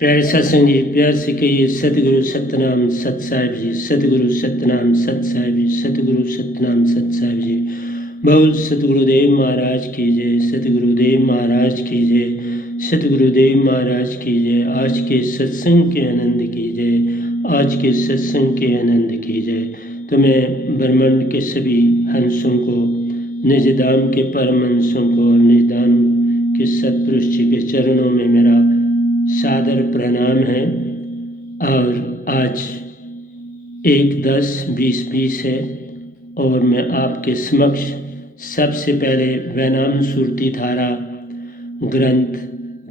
प्यारे सत्संग जी, प्यार से कहिए सतगुरु सतनाम सत साहिब जी, सतगुरु सतनाम सत साहिब जी, सतगुरु सतनाम सत साहिब जी। बोल सतगुरुदेव महाराज की जय, सतगुरुदेव महाराज की जय, सतगुरुदेव महाराज की जय। आज के सत्संग के आनंद की जय, आज के सत्संग के आनंद की जय। तो मैं ब्रह्मांड के सभी हंसों को, निजधाम के परम हंसों को और निजधाम के सतपुरुष जी के चरणों में मेरा सादर प्रणाम है। और आज 1-10-20-20 है और मैं आपके समक्ष सबसे पहले वैनाम सुरती धारा ग्रंथ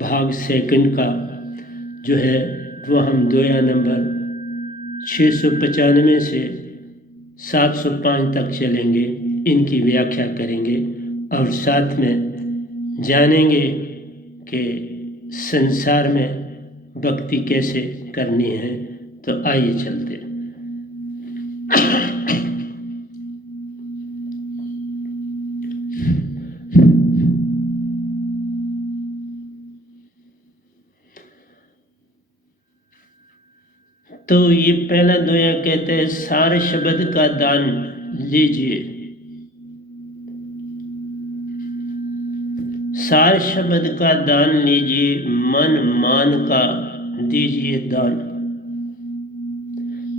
भाग सेकंड का जो है वो हम दोया नंबर 695 से 705 तक चलेंगे, इनकी व्याख्या करेंगे और साथ में जानेंगे कि संसार में भक्ति कैसे करनी है। तो आइए चलते हैं। तो ये पहला दोया कहते हैं, सारे शब्द का दान लीजिए। सारे शब्द का दान लीजिए, मन मान का दीजिए दान।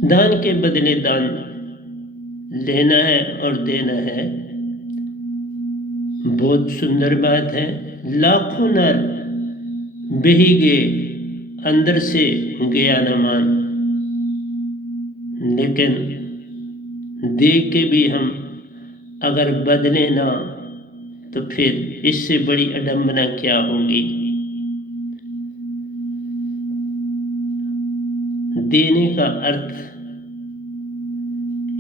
दान के बदले दान लेना है और देना है। बहुत सुंदर बात है। लाखों नर बही गए, अंदर से गया न मान। लेकिन दे के भी हम अगर बदले ना तो फिर इससे बड़ी अडंबना क्या होगी। देने का अर्थ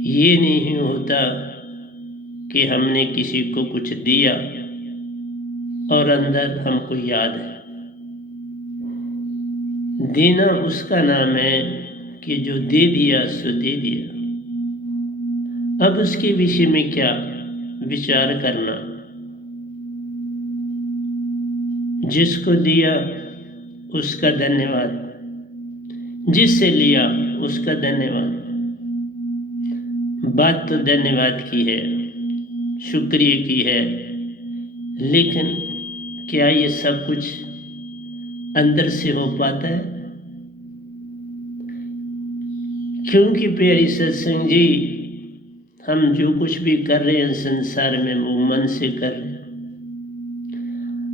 ये नहीं होता कि हमने किसी को कुछ दिया और अंदर हमको याद है। देना उसका नाम है कि जो दे दिया सो दे दिया। अब उसके विषय में क्या विचार करना। जिसको दिया उसका धन्यवाद, जिससे लिया उसका धन्यवाद। बात तो धन्यवाद की है, शुक्रिया की है, लेकिन क्या ये सब कुछ अंदर से हो पाता है? क्योंकि प्यारी सत्संग जी, हम जो कुछ भी कर रहे हैं संसार में वो मन से कर रहे हैं।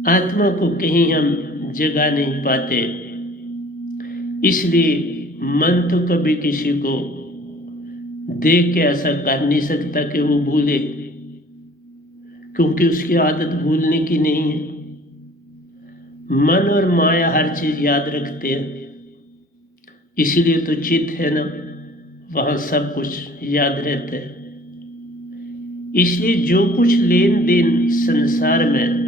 आत्मा को कहीं हम जगा नहीं पाते, इसलिए मन तो कभी किसी को देख के ऐसा कर नहीं सकता कि वो भूले, क्योंकि उसकी आदत भूलने की नहीं है। मन और माया हर चीज याद रखते हैं, इसीलिए तो चित्त है ना, वहां सब कुछ याद रहता है। इसलिए जो कुछ लेन देन संसार में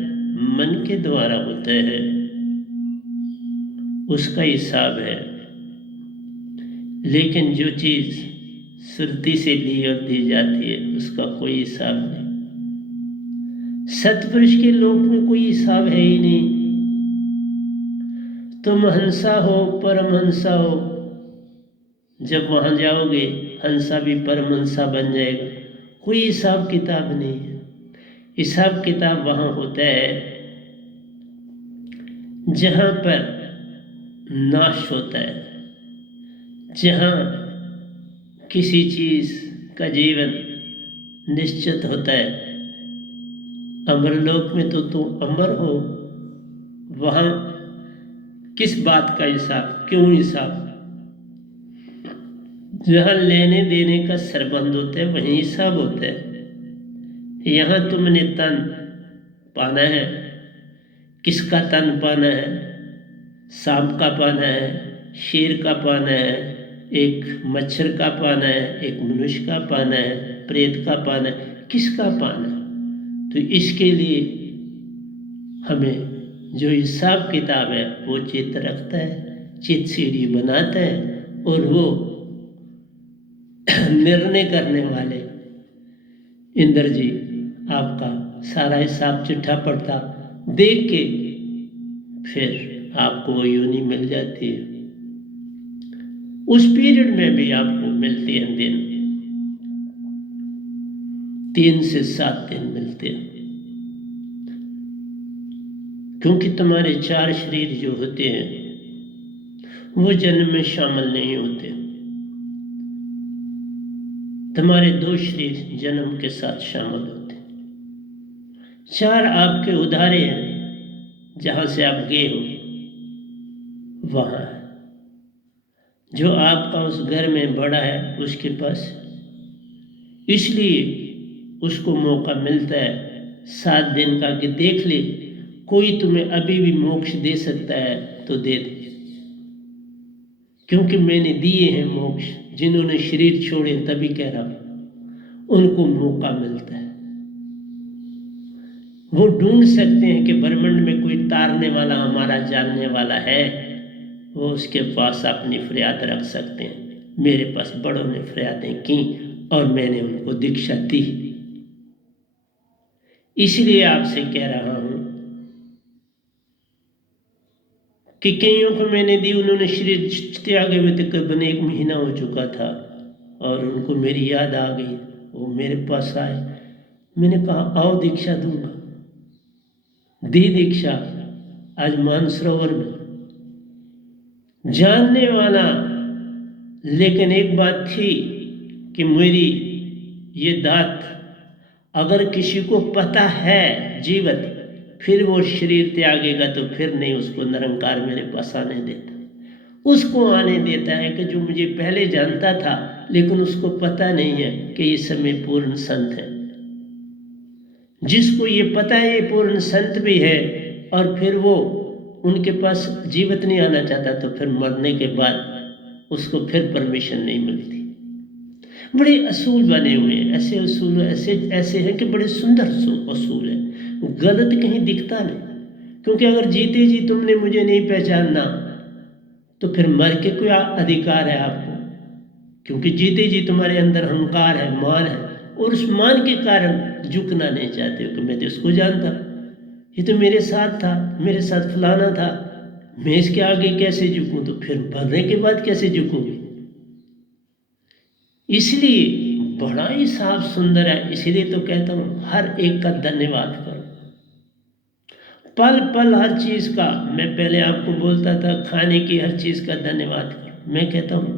मन के द्वारा होता है उसका हिसाब है, लेकिन जो चीज श्रुति से ली और दी जाती है उसका कोई हिसाब नहीं। सतपुरुष के लोक में कोई हिसाब है ही नहीं। तुम हंसा हो, परमहंसा हो, जब वहां जाओगे हंसा भी परमहंसा बन जाएगा। कोई हिसाब किताब नहीं है। हिसाब किताब वहां होता है जहां पर नाश होता है, जहां किसी चीज का जीवन निश्चित होता है। अमरलोक में तो तुम अमर हो, वहां किस बात का हिसाब, क्यों हिसाब? जहां लेने देने का संबंध होता है वहीं हिसाब होता है। यहां तुमने तन पाना है, किसका तन पाना है? सांप का पाना है, शेर का पाना है, एक मच्छर का पाना है, एक मनुष्य का पाना है, प्रेत का पाना है, किसका पाना है? तो इसके लिए हमें जो हिसाब किताब है वो चित्त रखता है, चित्त सीढ़ी बनाता है और वो निर्णय करने वाले इंद्र जी आपका सारा हिसाब चिट्ठा पढ़ता देख के फिर आपको वो योनि मिल जाती है। उस पीरियड में भी आपको मिलते हैं दिन, 3 से 7 दिन मिलते हैं, क्योंकि तुम्हारे 4 शरीर जो होते हैं वो जन्म में शामिल नहीं होते। तुम्हारे 2 शरीर जन्म के साथ शामिल होते। 4 आपके उधारे हैं, जहां से आप गए हो वहां है। जो आपका उस घर में बड़ा है उसके पास, इसलिए उसको मौका मिलता है 7 दिन का कि देख ले, कोई तुम्हें अभी भी मोक्ष दे सकता है तो दे दे, क्योंकि मैंने दिए हैं मोक्ष। जिन्होंने शरीर छोड़े, तभी कह रहा हूं, उनको मौका मिलता है। वो ढूंढ सकते हैं कि ब्रह्मांड में कोई तारने वाला हमारा जानने वाला है, वो उसके पास अपनी फरियाद रख सकते हैं। मेरे पास बड़ों ने फरियादें की और मैंने उनको दीक्षा दी। इसलिए आपसे कह रहा हूं कि कईयों को मैंने दी, उन्होंने शरीर त्यागे हुए तकरीबन 1 महीना हो चुका था और उनको मेरी याद आ गई। वो मेरे पास आए, मैंने कहा आओ दीक्षा दूंगा। दी दीक्षा आज मानसरोवर में। जानने वाला, लेकिन एक बात थी कि मेरी ये दात अगर किसी को पता है जीवित, फिर वो शरीर त्यागेगा तो फिर नहीं उसको निरंकार मेरे पास आने देता। उसको आने देता है कि जो मुझे पहले जानता था, लेकिन उसको पता नहीं है कि ये समय पूर्ण संत है। जिसको ये पता है ये पूर्ण संत भी है, और फिर वो उनके पास जीवित नहीं आना चाहता, तो फिर मरने के बाद उसको फिर परमिशन नहीं मिलती। बड़े असूल बने हुए हैं, ऐसे असूल ऐसे हैं कि बड़े सुंदर असूल है, गलत कहीं दिखता नहीं। क्योंकि अगर जीते जी तुमने मुझे नहीं पहचानना, तो फिर मर के कोई अधिकार है आपको? क्योंकि जीते जी तुम्हारे अंदर अहंकार है, मान है, और उस मान के कारण झुकना नहीं चाहते हो कि मैं तो इसको जानता, ये तो मेरे साथ था, मेरे साथ फलाना था, मैं इसके आगे कैसे झुकूं? तो फिर मरने के बाद कैसे झुकूंगी? इसलिए बड़ा ही साफ सुंदर है। इसीलिए तो कहता हूं हर एक का धन्यवाद करो, पल पल हर चीज का। मैं पहले आपको बोलता था खाने की हर चीज का धन्यवाद करो, मैं कहता हूं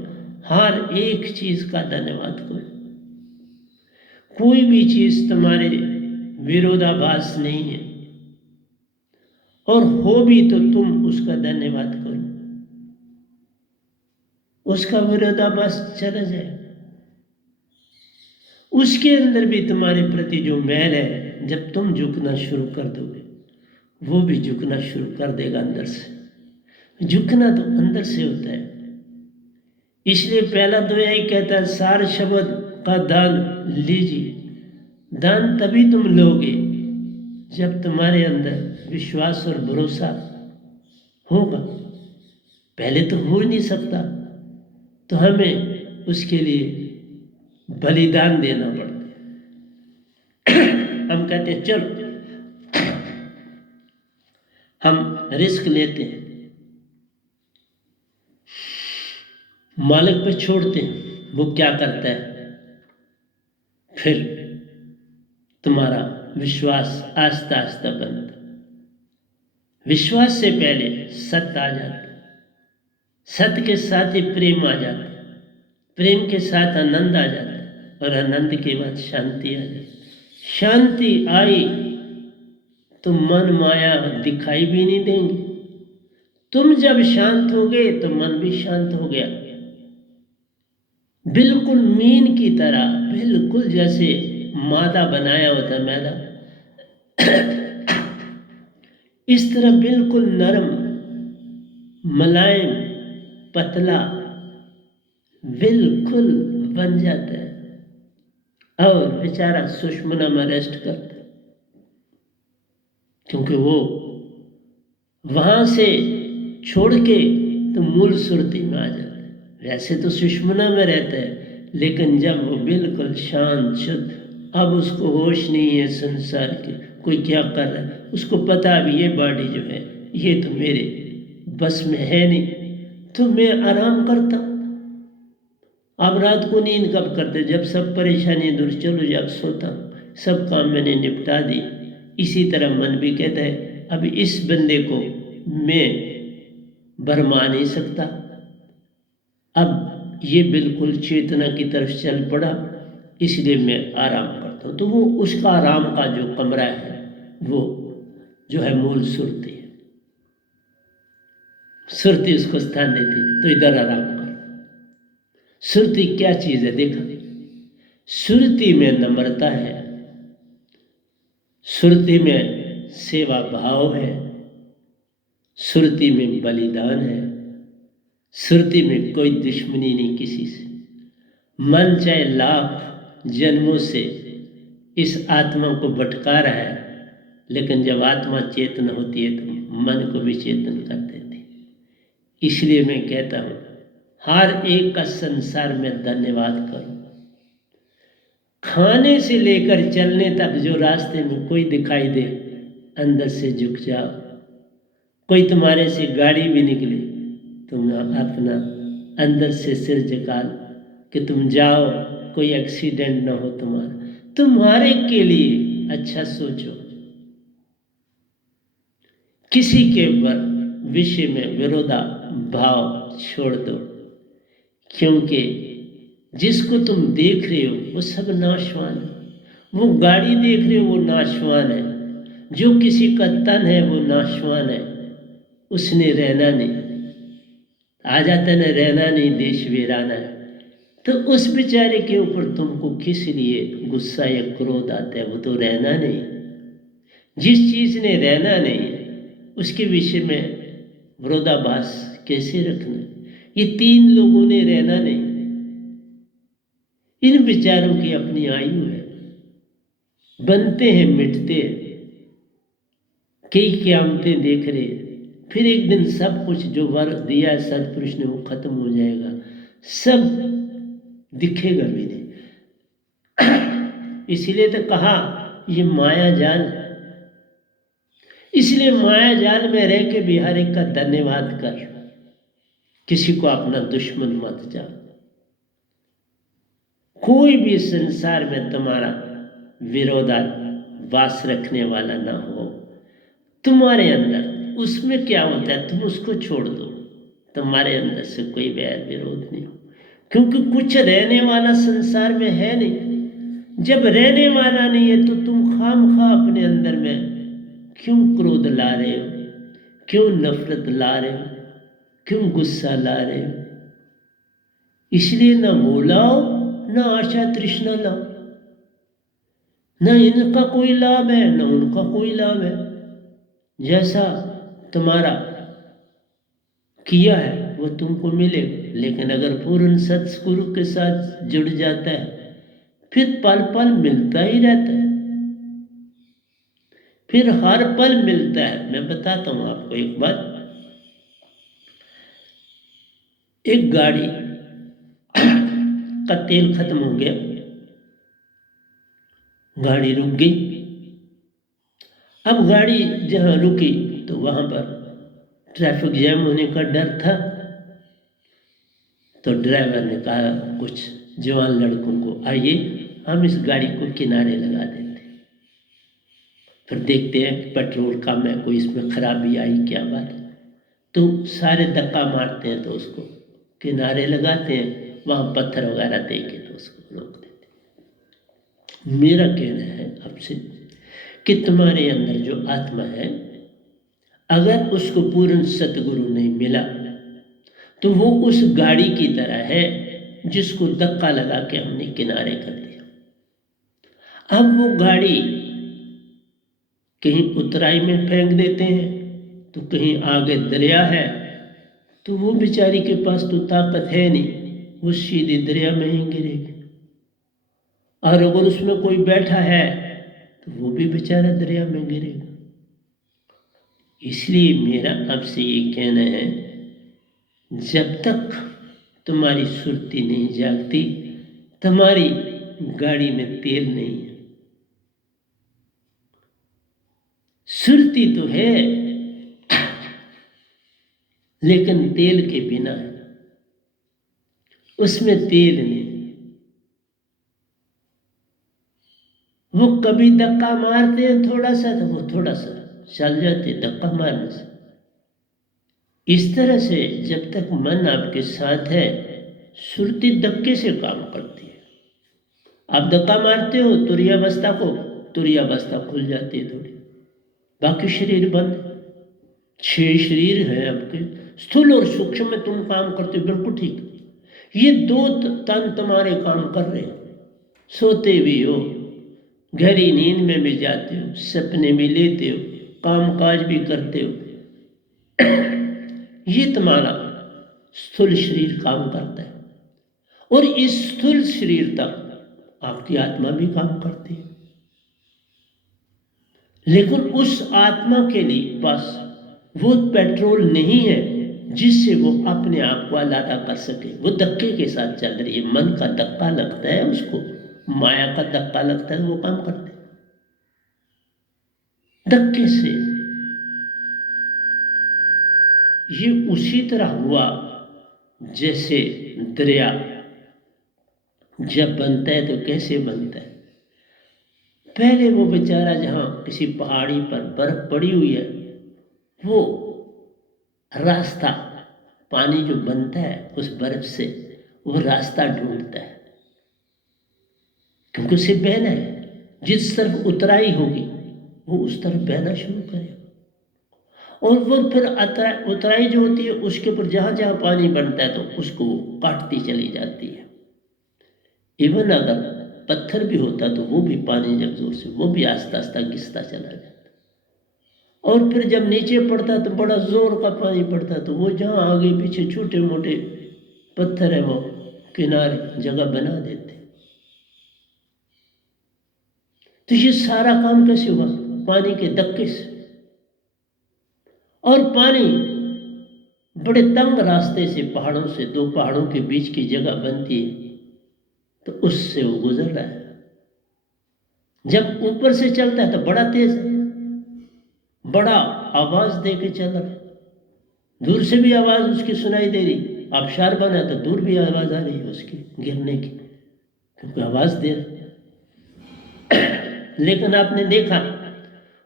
हर एक चीज का धन्यवाद करो। कोई भी चीज तुम्हारे विरोधाभास नहीं है, और हो भी तो तुम उसका धन्यवाद करो, उसका विरोधाभास चला जाए। उसके अंदर भी तुम्हारे प्रति जो मैल है, जब तुम झुकना शुरू कर दोगे, वो भी झुकना शुरू कर देगा अंदर से। झुकना तो अंदर से होता है। इसलिए पहला तो यही कहता है, सार शब्द का दान लीजिए। दान तभी तुम लोगे जब तुम्हारे अंदर विश्वास और भरोसा होगा। पहले तो हो ही नहीं सकता, तो हमें उसके लिए बलिदान देना पड़ता है। हम कहते हैं चलो हम रिस्क लेते हैं, मालिक पे छोड़ते हैं, वो क्या करता है, फिर तुम्हारा विश्वास आस्ता आस्ता बनता। विश्वास से पहले सत्य आ जाता, सत्य के साथ ही प्रेम आ जाता, प्रेम के साथ आनंद आ जाता, और आनंद के बाद शांति आ जाती। शांति आई तो मन माया दिखाई भी नहीं देंगे। तुम जब शांत हो गए तो मन भी शांत हो गया, बिल्कुल मीन की तरह, बिल्कुल जैसे मादा बनाया होता मैदा, इस तरह बिल्कुल नरम, मुलायम, पतला बिल्कुल बन जाता है, और बेचारा सुषुम्ना में रेस्ट करता है, क्योंकि वो वहां से छोड़ के तो मूल सुरती में आ जाता है। वैसे तो सुषुम्ना में रहता है, लेकिन जब वो बिल्कुल शांत शुद्ध, अब उसको होश नहीं है संसार के कोई क्या कर रहा है, उसको पता भी ये बॉडी जो है ये तो मेरे बस में है नहीं, तो मैं आराम करता हूँ। आप रात को नींद कब करते? जब सब परेशानी दूर, चलो जब सोता हूँ, सब काम मैंने निपटा दी। इसी तरह मन भी कहता है अब इस बंदे को मैं भरमा नहीं सकता, अब ये बिल्कुल चेतना की तरफ चल पड़ा, इसलिए मैं आराम करता हूँ। तो वो उसका आराम का जो कमरा है वो जो है मूल सुरती है। सुरती उसको स्थान देती, तो इधर आराम कर। सुरती क्या चीज है देखा? सुरती में नम्रता है, सुरती में सेवा भाव है, सुरती में बलिदान है, सुरती में कोई दुश्मनी नहीं किसी से। मन चाहे लाख जन्मों से इस आत्मा को भटका रहा है, लेकिन जब आत्मा चेतन होती है तो मन को भी चेतन कर देती। इसलिए मैं कहता हूँ हर एक का संसार में धन्यवाद करो। खाने से लेकर चलने तक जो रास्ते में कोई दिखाई दे, अंदर से झुक जाओ। कोई तुम्हारे से गाड़ी भी निकले, तुम अपना अंदर से सिर झुका कि तुम जाओ, कोई एक्सीडेंट ना हो तुम्हारे के लिए अच्छा सोचो। किसी के विषय में विरोधा भाव छोड़ दो, क्योंकि जिसको तुम देख रहे हो वो सब नाशवान है। वो गाड़ी देख रहे हो वो नाशवान है, जो किसी का तन है वो नाशवान है, उसने रहना नहीं। आ जाता है ना, रहना नहीं देश वीराना है। तो उस बेचारे के ऊपर तुमको किस लिए गुस्सा या क्रोध आता है? वो तो रहना नहीं। जिस चीज ने रहना नहीं है उसके विषय में विरोधाभास कैसे रखना? ये तीन लोगों ने रहना नहीं, इन विचारों की अपनी आयु है, बनते हैं मिटते हैं। कई क़यामतें देख रहे हैं, फिर एक दिन सब कुछ जो वर दिया है सतपुरुष ने वो खत्म हो जाएगा, सब दिखेगा भी नहीं। इसीलिए तो कहा ये माया जाल है। इसलिए माया जाल में रह के भी हर एक का धन्यवाद कर, किसी को अपना दुश्मन मत जान। कोई भी संसार में तुम्हारा विरोधाभास रखने वाला ना हो तुम्हारे अंदर। उसमें क्या होता है, तुम उसको छोड़ दो, तुम्हारे अंदर से कोई वैर विरोध नहीं हो, क्योंकि कुछ रहने वाला संसार में है नहीं। जब रहने वाला नहीं है तो तुम खामखा अपने अंदर में क्यों क्रोध ला रहे हो, क्यों नफरत ला रहे हो, क्यों गुस्सा ला रहे हो? इसलिए न वो लाओ न आशा तृष्णा लाओ। न इनका कोई लाभ है न उनका कोई लाभ है। जैसा तुम्हारा किया है वो तुमको मिलेगा, लेकिन अगर पूर्ण सत्सगुरु के साथ जुड़ जाता है फिर पल पल मिलता ही रहता है, फिर हर पल मिलता है। मैं बताता हूं आपको एक बात। एक गाड़ी का तेल खत्म हो गया, गाड़ी रुक गई। अब गाड़ी जहां रुकी तो वहां पर ट्रैफिक जैम होने का डर था, तो ड्राइवर ने कहा कुछ जवान लड़कों को, आइए हम इस गाड़ी को किनारे लगा देते, फिर देखते हैं कि पेट्रोल कम है, कोई इसमें खराबी आई क्या बात है। तो सारे धक्का मारते हैं तो उसको किनारे लगाते हैं, वहाँ पत्थर वगैरह दे के तो उसको रोक देते। मेरा कहना है आपसे कि तुम्हारे अंदर जो आत्मा है, अगर उसको पूर्ण सतगुरु नहीं मिला तो वो उस गाड़ी की तरह है जिसको धक्का लगा के हमने किनारे कर दिया। अब वो गाड़ी कहीं उतराई में फेंक देते हैं तो कहीं आगे दरिया है, तो वो बेचारी के पास तो ताकत है नहीं, वो सीधी दरिया में ही गिरेगी। और अगर उसमें कोई बैठा है तो वो भी बेचारा दरिया में गिरेगा। इसलिए मेरा आपसे ये कहना है, जब तक तुम्हारी सुरती नहीं जागती तुम्हारी गाड़ी में तेल नहीं है। सुरती तो है, लेकिन तेल के बिना है, उसमें तेल नहीं। वो कभी धक्का मारते हैं थोड़ा सा तो वो थोड़ा सा चल जाते धक्का मारने से। इस तरह से जब तक मन आपके साथ है, सुरती धक्के से काम करती है। आप धक्का मारते हो तुरीयावस्था को, तुरीयावस्था खुल जाती है थोड़ी, बाकी शरीर बंद। 6 शरीर है आपके, स्थूल और सूक्ष्म में तुम काम करते हो, बिल्कुल ठीक। ये 2 तन तुम्हारे काम कर रहे हैं। सोते भी हो, गहरी नींद में भी जाते हो, सपने भी लेते हो, काम काज भी करते हो। ये तुम्हारा स्थूल शरीर काम करता है। और इस स्थूल शरीर तक आपकी आत्मा भी काम करती है। लेकिन उस आत्मा के लिए बस वो पेट्रोल नहीं है जिससे वो अपने आप को आलादा कर सके। वो धक्के के साथ चल रही है, मन का धक्का लगता है उसको, माया का धक्का लगता है, वो काम करते हैं धक्के से। ये उसी तरह हुआ जैसे दरिया जब बनता है तो कैसे बनता है। पहले वो बेचारा जहाँ किसी पहाड़ी पर बर्फ पड़ी हुई है, वो रास्ता, पानी जो बनता है उस बर्फ से, वो रास्ता ढूंढता है, क्योंकि उसे बहना है। जिस तरफ उतराई होगी वो उस तरफ बहना शुरू करेगा। और वो फिर उतराई जो होती है उसके ऊपर जहाँ जहाँ पानी बनता है तो उसको काटती चली जाती है। इवन अगर पत्थर भी होता तो वो भी पानी जब जोर से, वो भी आस्ता आस्ता घिसता चला जाता। और फिर जब नीचे पड़ता तो बड़ा जोर का पानी पड़ता, तो वो जहाँ आगे पीछे छोटे मोटे पत्थर है वो किनारे जगह बना देते। तो ये सारा काम कैसे हुआ? पानी के धक्के से। और पानी बड़े तंग रास्ते से, पहाड़ों से, 2 पहाड़ों के बीच की जगह बनती है तो उससे वो गुजर रहा है। जब ऊपर से चलता है तो बड़ा तेज है, बड़ा आवाज दे के चल रहा है, दूर से भी आवाज उसकी सुनाई दे रही। आबशार बना तो दूर भी आवाज आ रही है उसकी गिरने की, क्योंकि आवाज दे रहा। लेकिन आपने देखा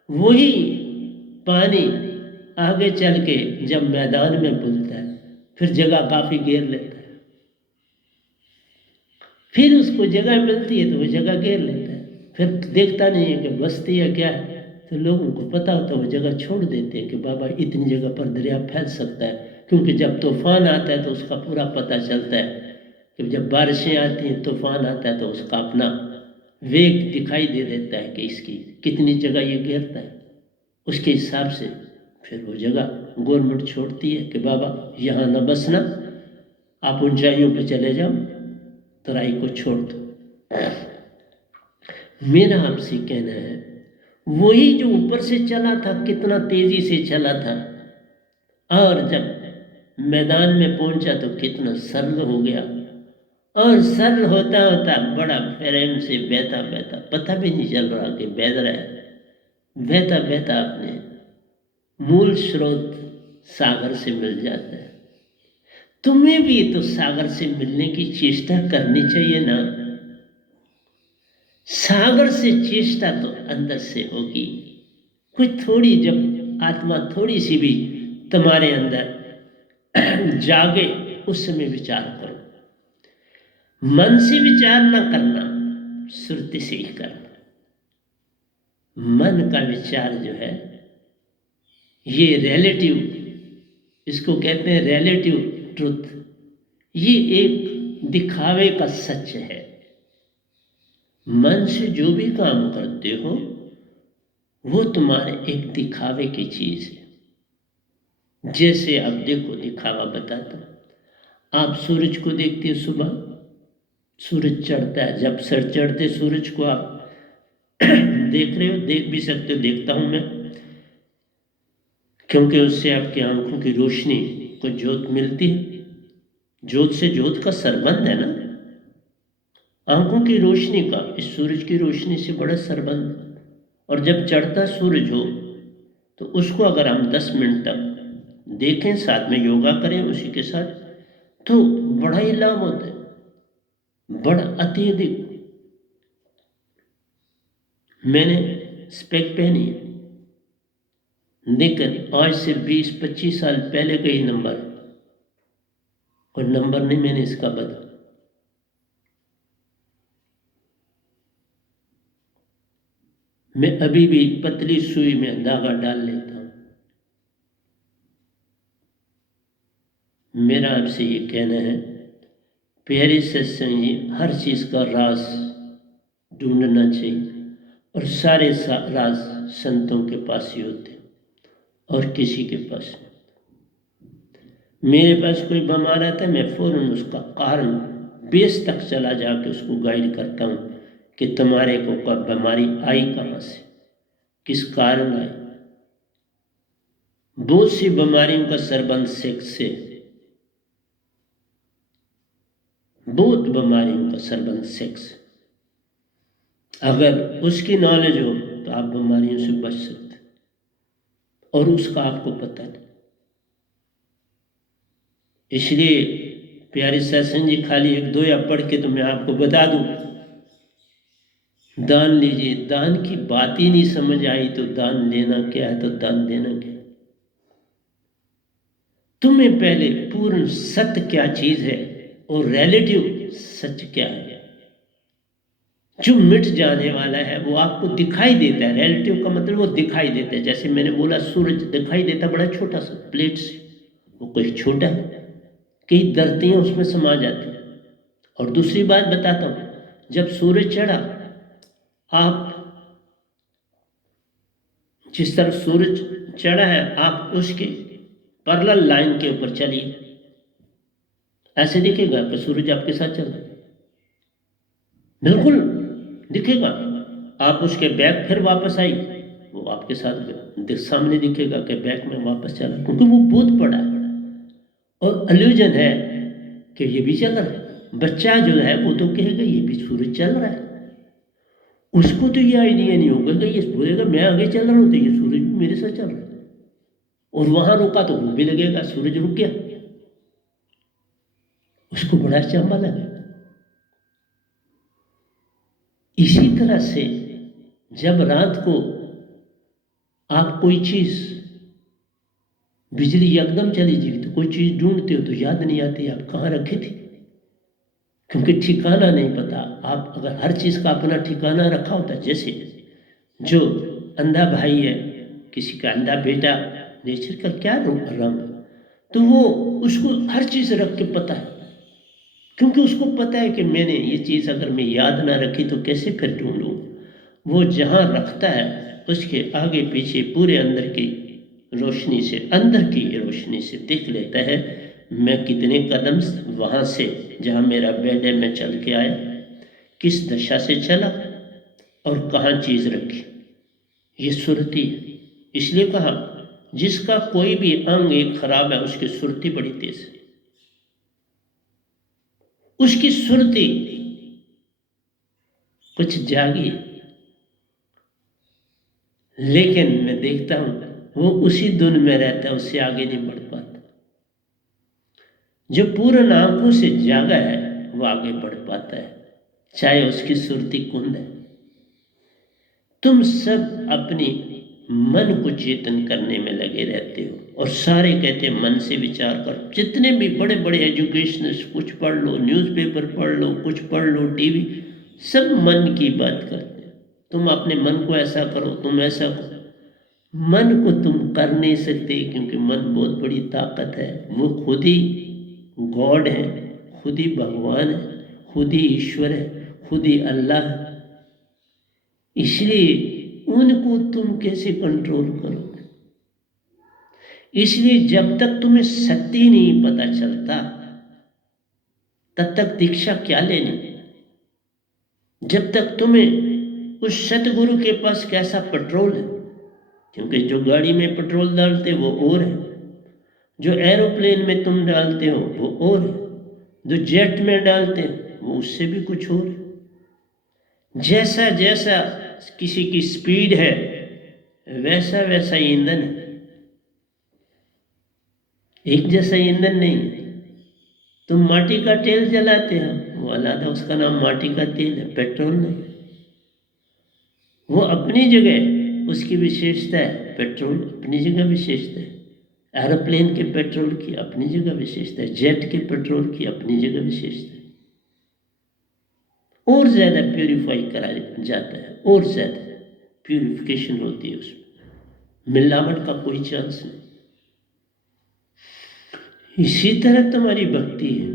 वही पानी आगे चल के जब मैदान में पुलता है फिर जगह काफी घेर लेता है। फिर उसको जगह मिलती है तो वो जगह घेर लेता है। फिर देखता नहीं है कि बस्ती है क्या है, तो लोगों को पता होता है वो जगह छोड़ देते हैं कि बाबा इतनी जगह पर दरिया फैल सकता है। क्योंकि जब तूफान आता है तो उसका पूरा पता चलता है कि जब बारिशें आती हैं, तूफान आता है तो उसका अपना वेग दिखाई दे देता है कि इसकी कितनी जगह ये घेरता है। उसके हिसाब से फिर वो जगह गवर्नमेंट छोड़ती है कि बाबा यहाँ न बसना, आप ऊंचाइयों पे चले जाओ, तराई को छोड़ दो। मेरा आपसे कहना है वही जो ऊपर से चला था कितना तेजी से चला था, और जब मैदान में पहुंचा तो कितना सरल हो गया। और सरल होता होता बड़ा प्रेम से बहता बहता, पता भी नहीं चल रहा कि बह रहा है, बहता बहता अपने मूल स्रोत सागर से मिल जाता है। तुम्हें भी तो सागर से मिलने की चेष्टा करनी चाहिए ना। सागर से चेष्टा तो अंदर से होगी। कोई थोड़ी जब आत्मा थोड़ी सी भी तुम्हारे अंदर जागे उस समय विचार करो। मन से विचार ना करना, श्रुति से ही करना। मन का विचार जो है ये रिलेटिव, इसको कहते हैं रिलेटिव ट्रुथ। ये एक दिखावे का सच है। मन से जो भी काम करते हो वो तुम्हारे एक दिखावे की चीज है। जैसे अब देखो दिखावा बताता हूं। आप सूरज को देखते हो, सुबह सूरज चढ़ता है, जब सर चढ़ते सूरज को आप देख रहे हो, देख भी सकते हो, देखता हूं मैं, क्योंकि उससे आपकी आंखों की रोशनी को ज्योत मिलती है। ज्योत से ज्योत का संबंध है ना, आंखों की रोशनी का इस सूरज की रोशनी से बड़ा संबंध। और जब चढ़ता सूरज हो तो उसको अगर हम 10 मिनट तक देखें, साथ में योगा करें उसी के साथ, तो बड़ा ही लाभ होता है, बड़ा अत्यधिक। मैंने स्पेक पहनी है, लेकिन आज से 20-25 साल पहले का ही नंबर, और नंबर नहीं मैंने इसका बदला। मैं अभी भी पतली सुई में धागा डाल लेता हूं। मेरा आपसे ये कहना है, प्यारे सत्संग जी, हर चीज का राज ढूंढना चाहिए, और सारे राज संतों के पास ही होते हैं और किसी के पास नहीं। मेरे पास कोई बीमार आता है, मैं फौरन उसका कारण बेस तक चला जाके उसको गाइड करता हूँ कि तुम्हारे को कब बीमारी आई, कहाँ से, किस कारण आई। बहुत सी बीमारियों का संबंध सेक्स से, बहुत बीमारियों का संबंध सेक्स। अगर उसकी नॉलेज हो तो आप बीमारियों से बच सकते, और उसका आपको पता नहीं। इसलिए प्यारे सत्संग जी, खाली 1-2 या पढ़ के तो मैं आपको बता दूं, दान लीजिए। दान की बात ही नहीं समझ आई तो दान लेना क्या है, तो दान देना क्या है। तुम्हें पहले पूर्ण सत्य क्या चीज है और रिलेटिव सच क्या है। जो मिट जाने वाला है वो आपको दिखाई देता है, रिलेटिव का मतलब वो दिखाई देता है। जैसे मैंने बोला, सूरज दिखाई देता बड़ा छोटा सा प्लेट से, वो कोई छोटा है, कई धरतियां उसमें समा जाती हैं। और दूसरी बात बताता हूं, जब सूरज चढ़ा, आप जिस तरफ सूरज चढ़ा है आप उसके पैरेलल लाइन के ऊपर चलिए, ऐसे दिखेगा कि सूरज आपके साथ चल रहा है, बिल्कुल दिखेगा। आप उसके बैक फिर वापस आई, वो आपके साथ सामने दिखेगा कि बैक में वापस चला, क्योंकि वो बहुत बड़ा है और इल्यूजन है कि ये भी चल रहा है। बच्चा जो है वो तो कहेगा ये भी सूरज चल रहा है, उसको तो ये आइडिया नहीं होगा कि ये बोलेगा मैं आगे चल रहा हूँ तो ये सूरज भी मेरे साथ चल रहा है, और वहां रुका तो वो भी लगेगा सूरज रुक गया, उसको बड़ा अचंभा लगा। इसी तरह से जब रात को आप कोई चीज, बिजली एकदम चली जी तो कोई चीज ढूंढते हो तो याद नहीं आती आप कहाँ रखी थी, क्योंकि ठिकाना नहीं पता। आप अगर हर चीज का अपना ठिकाना रखा होता, जैसे जो अंधा भाई है, किसी का अंधा बेटा, नेचर का क्या रंग, तो वो उसको हर चीज रख के पता है, क्योंकि उसको पता है कि मैंने ये चीज अगर मैं याद ना रखी तो कैसे फिर ढूंढूं। वो जहां रखता है उसके आगे पीछे पूरे अंदर की रोशनी से, अंदर की रोशनी से देख लेता है मैं कितने कदम वहां से जहां मेरा बेड है मैं चल के आया, किस दशा से चला और कहाँ चीज रखी। ये सुरती है। इसलिए कहा जिसका कोई भी अंग एक खराब है उसकी सुरती बड़ी तेज है, उसकी सुरती कुछ जागी, लेकिन मैं देखता हूं वो उसी धुन में रहता है, उससे आगे नहीं बढ़ पाता। जो पूर्ण आंखों से जागा है वो आगे बढ़ पाता है, चाहे उसकी सुरती कुंद है। तुम सब अपनी मन को चेतन करने में लगे रहते हो, और सारे कहते हैं मन से विचार कर। जितने भी बड़े बड़े एजुकेशनिस्ट, कुछ पढ़ लो, न्यूज़पेपर पढ़ लो, कुछ पढ़ लो, टीवी, सब मन की बात करते हैं। तुम अपने मन को ऐसा करो, तुम ऐसा करो। मन को तुम कर नहीं सकते, क्योंकि मन बहुत बड़ी ताकत है, वो खुद ही गॉड है, खुद ही भगवान है, खुद ही ईश्वर है, खुद ही अल्लाह है। इसलिए उनको तुम कैसे कंट्रोल करोगे। इसलिए जब तक तुम्हें सत्य नहीं पता चलता तब तक दीक्षा क्या लेनी। जब तक तुम्हें उस सतगुरु के पास कैसा पेट्रोल है, क्योंकि जो गाड़ी में पेट्रोल डालते वो और है, जो एरोप्लेन में तुम डालते हो वो और है, जो जेट में डालते हो वो उससे भी कुछ और है। जैसा जैसा किसी की स्पीड है वैसा वैसा ईंधन है। एक जैसा ईंधन नहीं है। तुम माटी का तेल जलाते हो, वो अलग, उसका नाम माटी का तेल है, पेट्रोल नहीं। वो अपनी जगह उसकी विशेषता है, पेट्रोल अपनी जगह विशेषता है, एरोप्लेन के पेट्रोल की अपनी जगह विशेषता है, जेट के पेट्रोल की अपनी जगह विशेषता है। और ज़्यादा प्योरीफाई करा जाता है, और ज़्यादा प्योरीफिकेशन होती है उसमें, मिलावट का कोई चांस नहीं। इसी तरह तुम्हारी भक्ति है।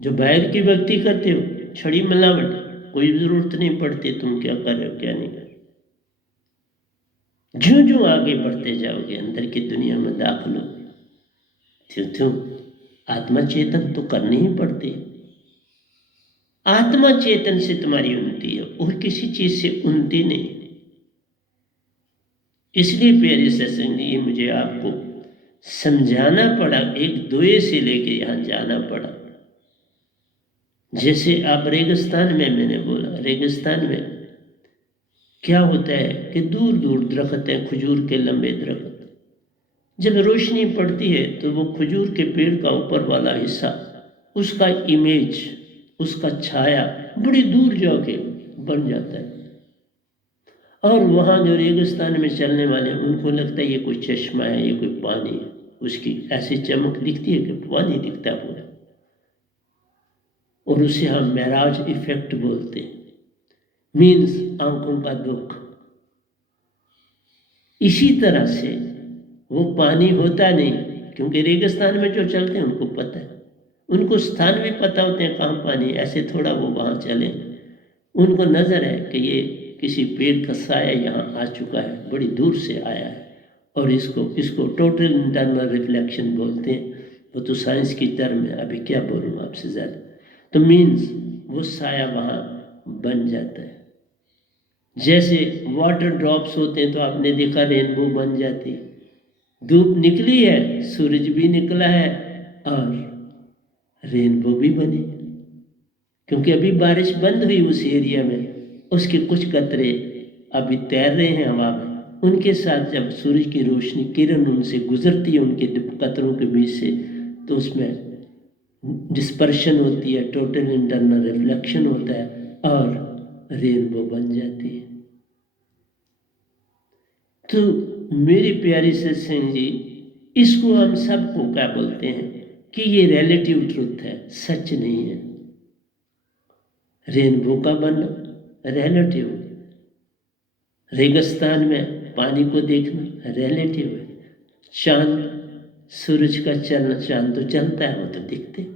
जो बाहर की भक्ति करते हो, छड़ी मिलावट, कोई ज़रूरत नहीं पड़ती तुम क्या कर रहे हो क्या नहीं कर रहे। ज्यों ज्यों आगे बढ़ते जाओगे, अंदर की दुनिया में दाखिल हो, त्यों त्यों आत्मा चेतन तो करनी ही पड़ती है। आत्मा चेतन से तुम्हारी उन्नति है, और किसी चीज से उन्नति नहीं। इसलिए प्यारे सत्संग जी, मुझे आपको समझाना पड़ा, एक दुए से लेके यहां जाना पड़ा। जैसे आप रेगिस्तान में, मैंने बोला रेगिस्तान में क्या होता है कि दूर दूर दरख्त हैं, खजूर के लंबे दरख्त। जब रोशनी पड़ती है तो वो खजूर के पेड़ का ऊपर वाला हिस्सा, उसका इमेज, उसका छाया बड़ी दूर जाके बन जाता है। और वहाँ जो रेगिस्तान में चलने वाले हैं, उनको लगता है ये कोई चश्मा है, ये कोई पानी है। उसकी ऐसी चमक दिखती है कि पानी दिखता है पूरा, और उसे हम महराज इफेक्ट बोलते हैं, मीन्स आंखों का दुख। इसी तरह से वो पानी होता नहीं, क्योंकि रेगिस्तान में जो चलते हैं उनको पता है, उनको स्थान भी पता होते हैं कहाँ पानी। ऐसे थोड़ा वो वहाँ चले, उनको नज़र है कि ये किसी पेड़ का साया यहाँ आ चुका है, बड़ी दूर से आया है, और इसको टोटल इंटरनल रिफ्लेक्शन बोलते हैं। वो तो साइंस की टर्म है, अभी क्या बोलूँ आपसे ज़्यादा। तो मीन्स वो साया वहाँ बन जाता है। जैसे वाटर ड्रॉप्स होते हैं तो आपने देखा रेनबो बन जाती, धूप निकली है, सूरज भी निकला है, और रेनबो भी बनी, क्योंकि अभी बारिश बंद हुई उस एरिया में, उसके कुछ कतरे अभी तैर रहे हैं हवा में। उनके साथ जब सूरज की रोशनी किरण उनसे गुजरती है, उनके कतरों के बीच से, तो उसमें डिस्पर्शन होती है, टोटल इंटरनल रिफ्लेक्शन होता है, और रेनबो बन जाती है। तो मेरी प्यारी सत्संग जी, इसको हम सबको क्या बोलते हैं कि ये रिलेटिव ट्रुथ है, सच नहीं है। रेनबो का बनना रिलेटिव, रेगिस्तान में पानी को देखना रिलेटिव है। चांद, सूरज का चलना, चांद तो चलता है, वो तो दिखते,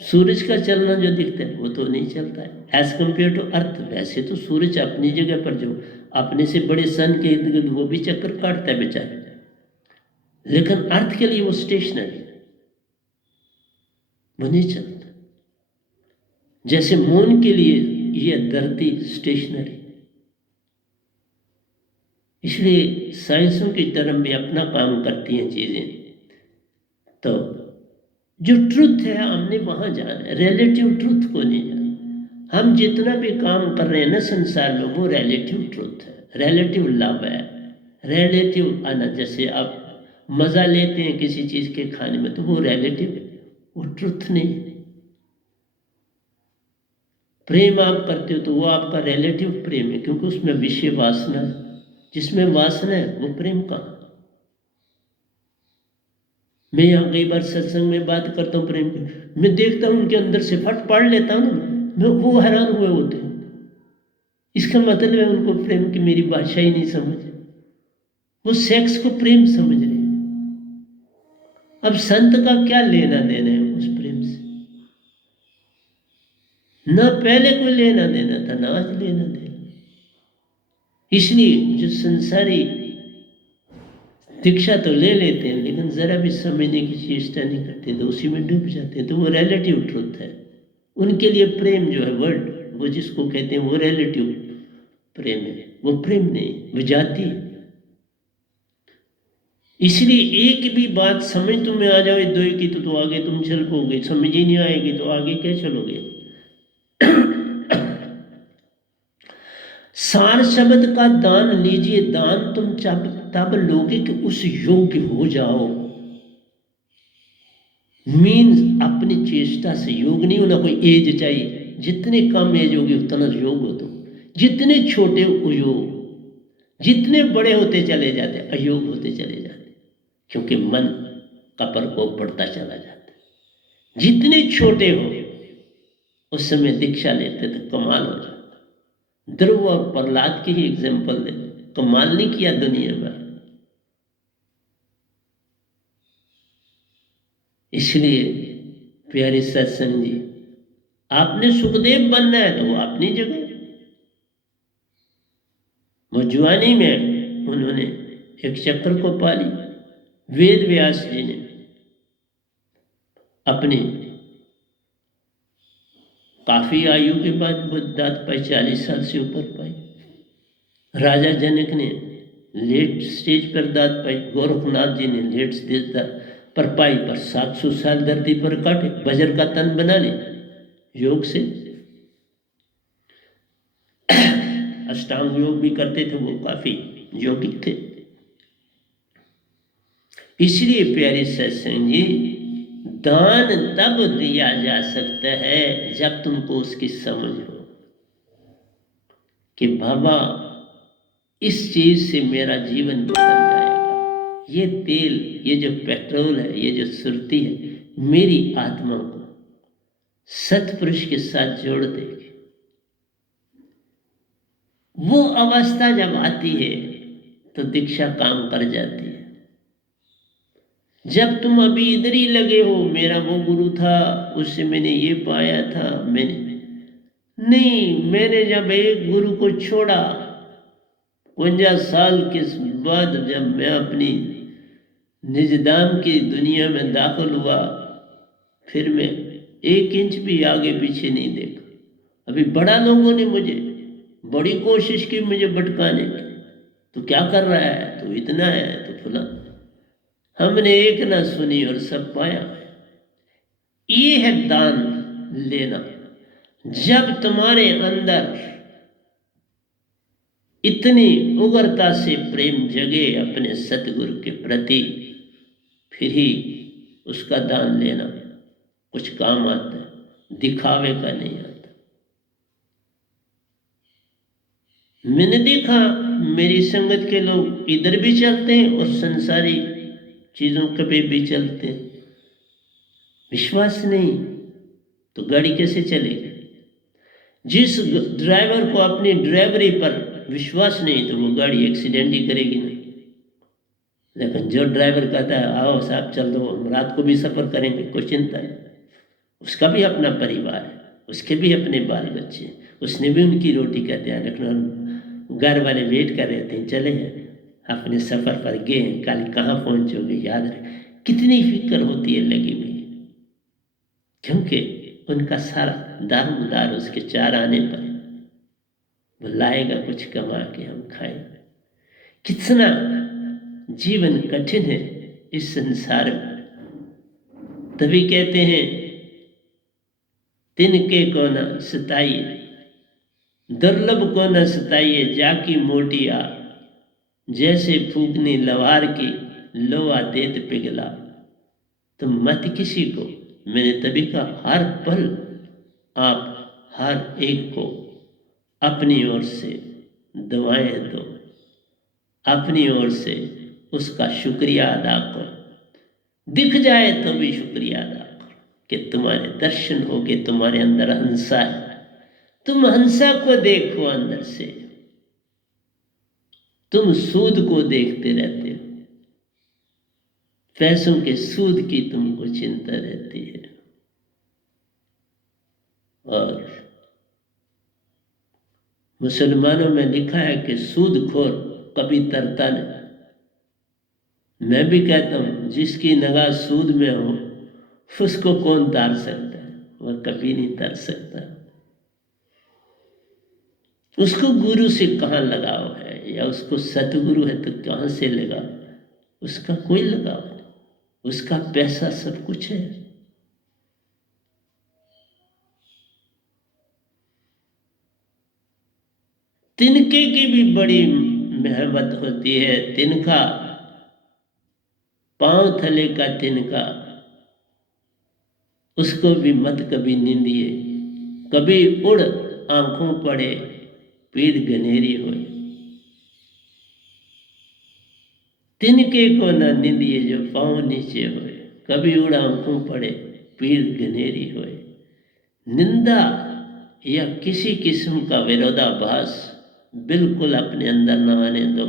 सूरज का चलना जो दिखता है वो तो नहीं चलता है एज कम्पेयर टू अर्थ। वैसे तो सूरज अपनी जगह पर, जो अपने से बड़े सन के इर्द गिर्द, वो भी चक्कर काटता है बेचारा, लेकिन अर्थ के लिए वो स्टेशनरी, वो नहीं चलता। जैसे मून के लिए ये धरती स्टेशनरी। इसलिए साइंसों की तरफ भी अपना काम करती हैं चीज़ें। तो जो ट्रुथ है हमने वहाँ जाना है, रिलेटिव ट्रुथ को नहीं जाना। हम जितना भी काम कर रहे हैं ना संसार में, वो रिलेटिव ट्रुथ है, रिलेटिव लव है, रिलेटिव आना। जैसे आप मज़ा लेते हैं किसी चीज़ के खाने में, तो वो रिलेटिव है, वो ट्रुथ नहीं। प्रेम आप करते हो तो वो आपका रिलेटिव प्रेम है, क्योंकि उसमें विषय वासना है। जिसमें वासना है वो प्रेम कहाँ। मैं यहाँ कई बार सत्संग में बात करता हूँ प्रेम की, मैं देखता हूँ उनके अंदर से फट पढ़ लेता हूँ ना, मैं वो हैरान हुए होते हैं। इसका मतलब है उनको प्रेम की मेरी भाषा ही नहीं समझ, वो सेक्स को प्रेम समझ रहे हैं। अब संत का क्या लेना देना है उस प्रेम से? ना पहले कोई लेना देना था, ना आज लेना देना। इसलिए जो संसारी दीक्षा तो ले लेते हैं, लेकिन जरा भी समझने की चेष्टा नहीं करते, तो उसी में डूब जाते हैं। तो वो रिलेटिव ट्रुथ है उनके लिए। प्रेम जो है वर्ड, वो जिसको कहते हैं वो रिलेटिव प्रेम है, वो प्रेम नहीं, वो जाति है। इसलिए एक भी बात समझ तुम्हें आ जाए दो की, तो आगे तुम चल पाओगे। समझ ही नहीं आएगी तो आगे क्या चलोगे? सार शब्द का दान लीजिए, दान तुम तब लोगे कि उस योग्य हो जाओ। मीन्स अपनी चेष्टा से योग नहीं होना, कोई एज चाहिए, जितने कम एज होगी उतना योग हो, तो जितने छोटे हो योग, जितने बड़े होते चले जाते अयोग होते चले जाते, क्योंकि मन का प्रकोप बढ़ता चला जाता है। जितने छोटे हो उस समय दीक्षा लेते तो कमाल हो जाता। ध्रुव और प्रहलाद की ही एग्जाम्पल दे, कमाल नहीं किया दुनिया में। इसलिए प्यारे सत्संग जी, आपने सुखदेव बनना है तो वो अपनी जगह, वो जवानी में उन्होंने एक चक्र को पाली। वेद व्यास जी ने अपनी काफी आयु के बाद बुद्धात पाई, 40 साल से ऊपर पाई। राजा जनक ने लेट स्टेज पर दात पाई, गोरखनाथ जी ने लेट स्टेज पर पाई, पर 700 साल धरती पर काटे, वज्र का तन बना ले योग से। अष्टांग योग भी करते थे, वो काफी योगिक थे। इसलिए प्यारे सत्संग जी, दान तब दिया जा सकता है जब तुमको उसकी समझ हो कि बाबा इस चीज से मेरा जीवन बदल जाएगा, ये तेल, ये जो पेट्रोल है, ये जो सुरती है, मेरी आत्मा को सतपुरुष के साथ जोड़ देगी। वो अवस्था जब आती है तो दीक्षा काम कर जाती है। जब तुम अभी इधर ही लगे हो, मेरा वो गुरु था, उससे मैंने ये पाया था, मैंने जब एक गुरु को छोड़ा 52 साल के बाद, जब मैं अपनी निजदाम की दुनिया में दाखिल हुआ, फिर मैं 1 इंच भी आगे पीछे नहीं देखा। अभी बड़ा लोगों ने मुझे बड़ी कोशिश की मुझे भटकाने की, तो क्या कर रहा है, तो इतना है, तो फला। हमने एक ना सुनी और सब पाया। ये है दान लेना। जब तुम्हारे अंदर इतनी उग्रता से प्रेम जगे अपने सतगुरु के प्रति, फिर ही उसका दान लेना कुछ काम आता है, दिखावे का नहीं आता। मैंने देखा मेरी संगत के लोग इधर भी चलते हैं और संसारी चीजों के पे भी चलते हैं। विश्वास नहीं तो गाड़ी कैसे चलेगी? जिस ड्राइवर को अपनी ड्राइवरी पर विश्वास नहीं तो वो गाड़ी एक्सीडेंट ही करेगी ना। लेकिन जो ड्राइवर कहता है आओ साहब चल दो, हम रात को भी सफर करेंगे, कोई चिंता है, उसका भी अपना परिवार है, उसके भी अपने बाल बच्चे, उसने भी उनकी रोटी का ध्यान रखना। घर वाले वेट कर रहे थे, चले अपने सफर पर गए, कल कहाँ पहुंचोगे याद रहे। कितनी फिक्र होती है लगी हुई, क्योंकि उनका सारा दारोमदार उसके चार आने पर वो लाएगा कुछ कमा के हम खाएंगे। कितना जीवन कठिन है इस संसार में। तभी कहते हैं तिनके को न सताइए, दुर्लभ को न सताइए, जाकी मोटी आ, जैसे फूकनी लवार की लोहा देत पिघला। तुम मत किसी को, मैंने तभी कहा हर पल आप हर एक को अपनी ओर से दुआएं दो, अपनी ओर से उसका शुक्रिया अदा करो। दिख जाए तो भी शुक्रिया अदा करो कि तुम्हारे दर्शन हो के तुम्हारे अंदर हंसा है। तुम हंसा को देखो अंदर से, तुम सूद को देखते रहते हो, पैसों के सूद की तुमको चिंता रहती है। और मुसलमानों में लिखा है कि सूदखोर कभी तरता नहीं। मैं भी कहता हूं जिसकी निगाह सूद में हो उसको कौन तार सकता है? वह कभी नहीं तार सकता। उसको गुरु से कहाँ लगाव है, या उसको सतगुरु है तो कहाँ से लगाव? उसका कोई लगाव नहीं, उसका पैसा सब कुछ है। तिनके की भी बड़ी मेहनत होती है। तिनका, पांव थले का तिनका उसको भी मत कभी निंदिए। कभी उड़ आंखों पड़े पीर गनेरी होए, तिनके को न निंदिए जो पाँव नीचे होए। कभी उड़ आंखों पड़े पीर गनेरी होए। निंदा या किसी किस्म का विरोधाभास बिल्कुल अपने अंदर न आने दो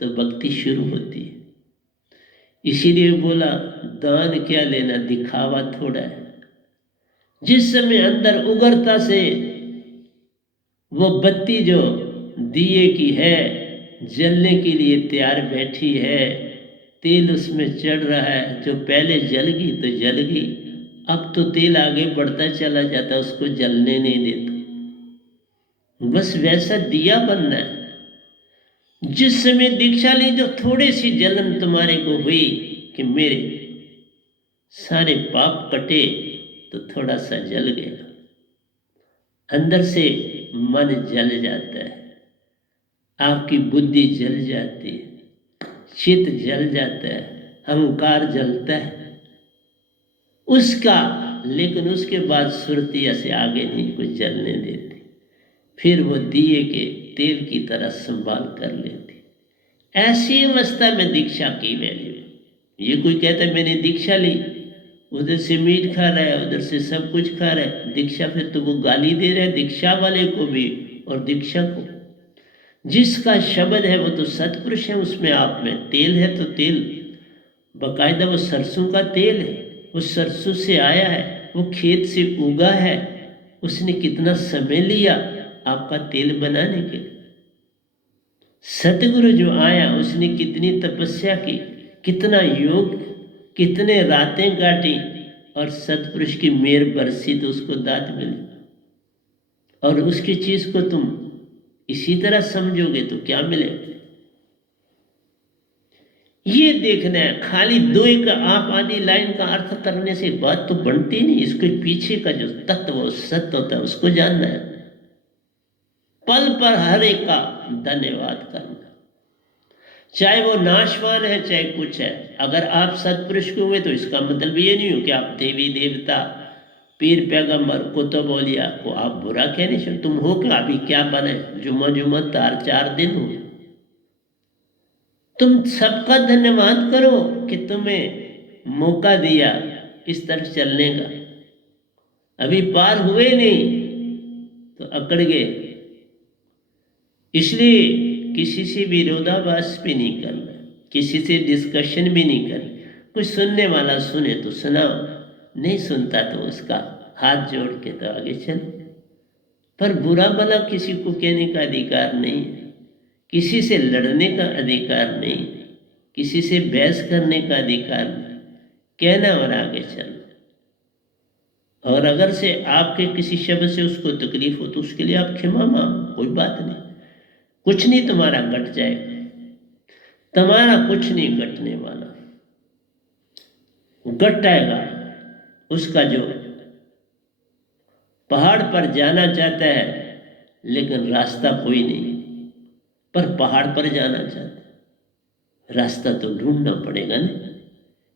तो भक्ति शुरू होती है। इसीलिए बोला दान क्या लेना, दिखावा थोड़ा है। जिस समय अंदर उग्रता से वो बत्ती जो दिए की है जलने के लिए तैयार बैठी है, तेल उसमें चढ़ रहा है, जो पहले जल गई तो जल गई, अब तो तेल आगे बढ़ता चला जाता, उसको जलने नहीं देता। बस वैसा दिया बनना है। जिस समय दीक्षा ली जो थोड़ी सी जलन तुम्हारे को हुई कि मेरे सारे पाप कटे, तो थोड़ा सा जल गया, अंदर से मन जल जाता है, आपकी बुद्धि जल जाती है, चित्त जल जाता है, अहंकार जलता है उसका। लेकिन उसके बाद सुरतिया से आगे नहीं कुछ जलने देती, फिर वो दिए के तेल की तरह संभाल कर लेती। ऐसी अवस्था में दीक्षा की वैल्यू। ये कोई कहता है मैंने दीक्षा ली, उधर से मीट खा रहा है, उधर से सब कुछ खा रहा है, दीक्षा, फिर तो वो गाली दे रहा है दीक्षा वाले को भी और दीक्षा को। जिसका शब्द है वो तो सत्पुरुष है, उसमें आप में तेल है तो तेल बकायदा वो सरसों का तेल है, वो सरसों से आया है, वो खेत से उगा है, उसने कितना समय लिया आपका तेल बनाने के लिए। सतगुरु जो आया उसने कितनी तपस्या की, कितना योग, कितने रातें काटी, और सतपुरुष की मेहर बरसी तो उसको दात मिली। और उसकी चीज को तुम इसी तरह समझोगे तो क्या मिलेगा? ये देखना है। खाली दो एक आप आदि लाइन का अर्थ करने से बात तो बनती नहीं, इसके पीछे का जो तत्व सत्य होता है उसको जानना है। पल पर हर एक का धन्यवाद करना, चाहे वो नाशवान है चाहे कुछ है। अगर आप सत्पुरुष को हुए तो इसका मतलब ये नहीं हो कि आप देवी देवता पीर पैगंबर कुतुब औलिया को आप बुरा कह नहीं सकते। तुम हो क्या, अभी क्या बने, जुम्मा जुम्मा 4 दिन हुए। तुम सबका धन्यवाद करो कि तुम्हें मौका दिया इस तरफ चलने का। अभी पार हुए नहीं तो अकड़ गए। इसलिए किसी से विरोधाभास भी नहीं करना, किसी से डिस्कशन भी नहीं करना। कुछ सुनने वाला सुने तो सुनाओ, नहीं सुनता तो उसका हाथ जोड़ के तो आगे चल। पर बुरा भला किसी को कहने का अधिकार नहीं है, किसी से लड़ने का अधिकार नहीं, किसी से बहस करने का अधिकार नहीं, कहना और आगे चलना। और अगर से आपके किसी शब्द से उसको तकलीफ हो तो उसके लिए आप क्षमा मांगो, कोई बात नहीं। कुछ नहीं तुम्हारा घट जाएगा, तुम्हारा कुछ नहीं घटने वाला। घट आएगा उसका जो पहाड़ पर जाना चाहता है लेकिन रास्ता कोई नहीं, पर पहाड़ पर जाना चाहता है, रास्ता तो ढूंढना पड़ेगा ना।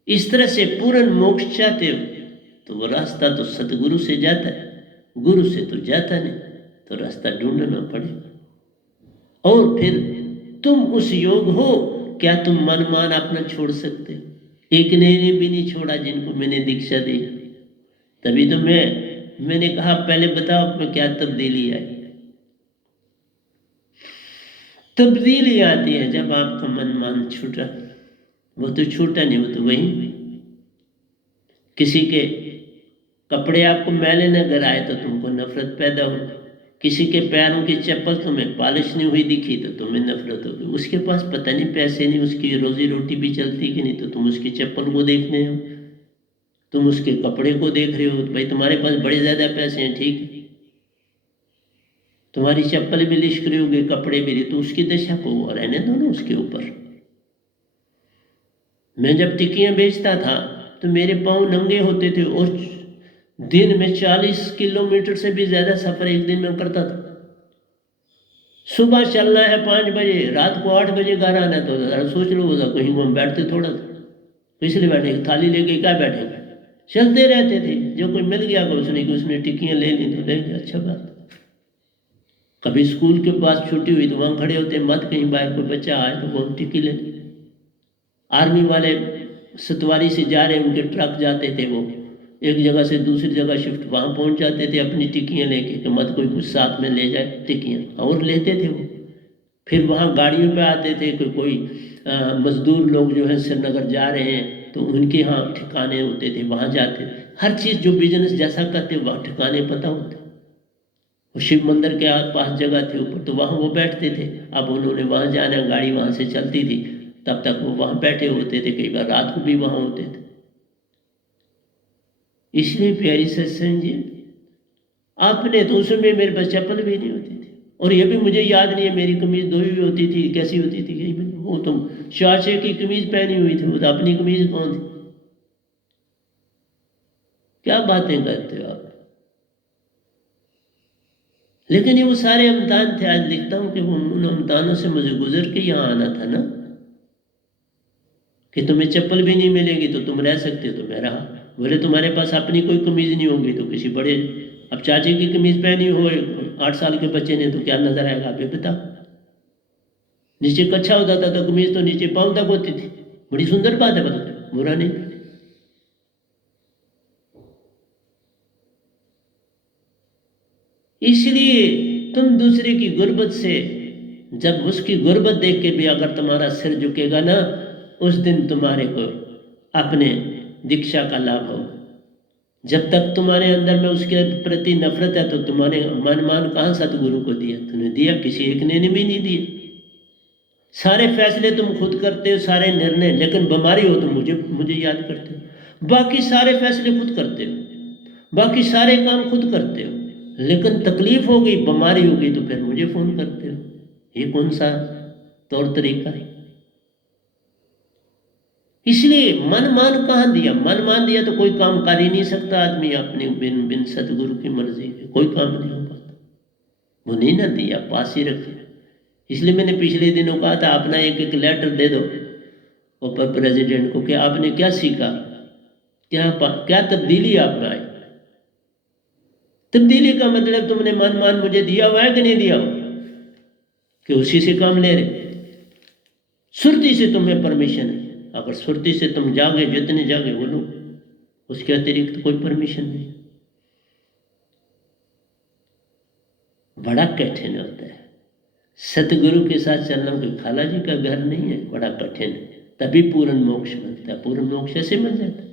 इस तरह से पूर्ण मोक्ष चाहते हो तो वो रास्ता तो सतगुरु से जाता है, गुरु से तो जाता नहीं, तो रास्ता ढूंढना पड़ेगा। और फिर तुम उस योग हो, क्या तुम मन मान अपना छोड़ सकते हो? एक ने भी नहीं छोड़ा जिनको मैंने दीक्षा दी। तभी तो मैंने कहा पहले बताओ अपने क्या तब्दीली आई। तब्दीली आती है जब आपका मन मान छूटा। वो तो छूटा नहीं, वो तो वही। किसी के कपड़े आपको मैले नजर आए तो तुमको नफरत पैदा हो, किसी के पैरों की चप्पल तुम्हें पॉलिश नहीं हुई दिखी तो तुम्हें नफरत होगी। उसके पास पता नहीं पैसे नहीं, उसकी रोजी रोटी भी चलती कि नहीं, तो तुम उसकी चप्पल को देखने हो, तुम उसके कपड़े को देख रहे हो। तो भाई तुम्हारे पास बड़े ज्यादा पैसे हैं, ठीक है, तुम्हारी चप्पल भी लिश्क रही होगी, कपड़े भी, तो उसकी दशा को रहने दो ना उसके ऊपर। मैं जब टिक्कियां बेचता था तो मेरे पाँव नंगे होते थे और दिन में 40 किलोमीटर से भी ज्यादा सफर एक दिन में करता था। सुबह चलना है 5 बजे, रात को 8 बजे घर आना, तो जरा सोच लो कहीं हम बैठते थोड़ा था, तो इसलिए बैठे थाली लेके क्या बैठेंगे, चलते रहते थे। जो कोई मिल गया उसने टिक्कियाँ ले ली तो ले लिया, अच्छा बात। कभी स्कूल के पास छुट्टी हुई तो वहाँ खड़े होते, मत कहीं बाहर कोई बच्चा आए तो वो टिक्की ले ली। आर्मी वाले सतवारी से जा रहे, उनके ट्रक जाते थे, वो एक जगह से दूसरी जगह शिफ्ट, वहाँ पहुँच जाते थे अपनी टिक्कियाँ लेके कि मत कोई कुछ साथ में ले जाए टिक्कियाँ, और लेते थे वो। फिर वहाँ गाड़ियों पे आते थे कि कोई मजदूर लोग जो हैं श्रीनगर जा रहे हैं तो उनके यहाँ ठिकाने होते थे, वहाँ जाते थे। हर चीज़ जो बिजनेस जैसा करते वहाँ ठिकाने पता होते। वो शिव मंदिर के पास जगह थी ऊपर, तो वहाँ वो बैठते थे। अब उन्होंने वहाँ जाना, गाड़ी वहाँ से चलती थी, तब तक वो वहाँ बैठे होते थे, कई बार रात को भी वहाँ होते थे। इसलिए प्यारी सत्संग जी, आपने तो उसमें मेरे पास चप्पल भी नहीं होती थी, और ये भी मुझे याद नहीं है मेरी कमीज धोई हुई होती थी कैसी होती थी। वो तो शाशे की कमीज पहनी हुई थी, वो तो अपनी कमीज कौन थी। क्या बातें करते हो आप। लेकिन ये वो सारे अमतान थे। आज लिखता हूँ कि वो उन अमतानों से मुझे गुजर के यहाँ आना था ना, कि तुम्हें चप्पल भी नहीं मिलेगी तो तुम रह सकते हो, तो मैं रहा। बोले तुम्हारे पास अपनी कोई कमीज नहीं होगी तो किसी बड़े, अब चाची की कमीज पहनी हो 8 साल के बच्चे ने तो क्या नजर आएगा, आप ये बता। नीचे कच्छा होता था तो कमीज तो नीचे पाँव तक होती थी, बड़ी सुंदर बात है, बता, बुरा नहीं। इसलिए तुम दूसरे की गुर्बत से, जब उसकी गुर्बत देख के भी अगर तुम्हारा सिर झुकेगा ना, उस दिन तुम्हारे को अपने दीक्षा का लाभ होगा। जब तक तुम्हारे अंदर में उसके प्रति नफरत है तो तुम्हारे मन मान कहाँ सतगुरु को दिया, तुमने दिया किसी एक ने भी नहीं दिया। सारे फैसले तुम खुद करते हो, सारे निर्णय, लेकिन बीमारी हो तो मुझे याद करते हो। बाकी सारे फैसले खुद करते हो, बाकी सारे काम खुद करते हो, लेकिन तकलीफ हो गई, बीमारी हो गई तो फिर मुझे फोन करते हो। ये कौन सा तौर तरीका है। इसलिए मन मान कहाँ दिया, मन मान दिया तो कोई काम कर ही नहीं सकता आदमी अपने बिन बिन सतगुरु की मर्जी के, कोई काम नहीं हो पाता। वो नहीं ना दिया, पास ही रखे। इसलिए मैंने पिछले दिनों कहा था अपना एक एक लेटर दे दो ऊपर प्रेसिडेंट को कि आपने क्या सीखा, क्या तब्दीली आप में आई। तब्दीली का मतलब तुमने मन मान मुझे दिया हुआ है कि नहीं दिया हुआ, कि उसी से काम ले रहे। सुरती से तुम्हें परमिशन है, अगर सुरती से तुम जागे, जितने जागे वो लो, उसके अतिरिक्त कोई परमिशन नहीं। बड़ा कठिन होता है सतगुरु के साथ चलना, कोई खाला जी का घर नहीं है, बड़ा कठिन है। तभी पूर्ण मोक्ष मिलता है। पूर्ण मोक्ष ऐसे मिल जाता है।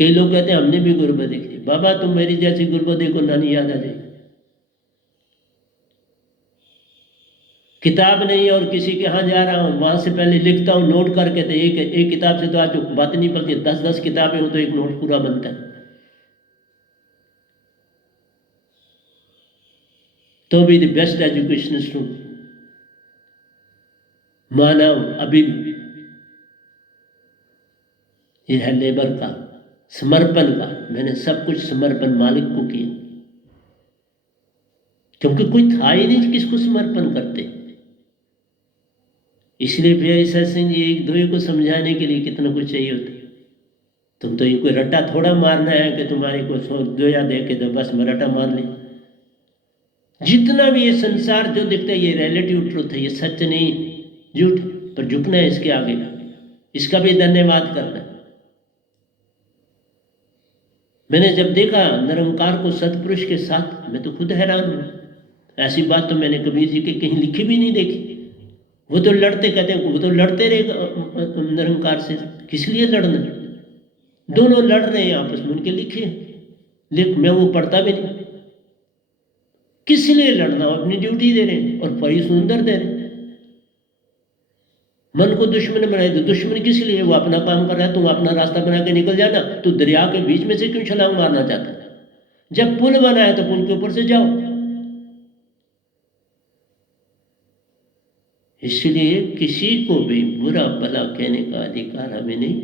कई लोग कहते हैं हमने भी गुरुबत देखी, बाबा तुम मेरी जैसी गुरुबत देखो, नानी याद आ जाएगी। किताब नहीं और किसी के यहाँ जा रहा हूँ, वहां से पहले लिखता हूँ नोट करके, तो एक किताब से तो आज बात नहीं बनती, 10-10 किताबें हो तो एक नोट पूरा बनता है। तो भी द बेस्ट एजुकेशन टू मानव अभी भी ये है लेबर का, समर्पण का। मैंने सब कुछ समर्पण मालिक को किया, क्योंकि कोई था ही नहीं किसको समर्पण करते। इसलिए प्यारे सत्संग जी, एक दूसरे को समझाने के लिए कितना कुछ चाहिए होता है। तुम तो ये कोई रट्टा थोड़ा मारना है कि तुम्हारे को 100 दे के तो बस मैं रट्टा मार ली। जितना भी ये संसार जो दिखता है ये रिलेटिव ट्रूथ है, ये सच नहीं, झूठ, पर झुकना है इसके आगे, इसका भी धन्यवाद करना। मैंने जब देखा निरंकार को सतपुरुष के साथ, मैं तो खुद हैरान हूँ। ऐसी बात तो मैंने कबीर जी के कहीं लिखी भी नहीं देखी। वो तो लड़ते, कहते हैं वो तो लड़ते रहे निरंकार से, किस लिए लड़ना। दोनों लड़ रहे हैं आपस में, उनके लिखे लिख, मैं वो पढ़ता भी नहीं। किस लिए लड़ना, अपनी ड्यूटी दे रहे हैं और फल सुंदर दे रहे हैं। मन को दुश्मन बनाए तो दुश्मन किस लिए, वो अपना काम कर रहा है, तुम अपना रास्ता बना के निकल जाना। तो दरिया के बीच में से क्यों छलांग मारना चाहता है। जब पुल बना है तो पुल के ऊपर से जाओ। इसलिए किसी को भी बुरा भला कहने का अधिकार हमें नहीं।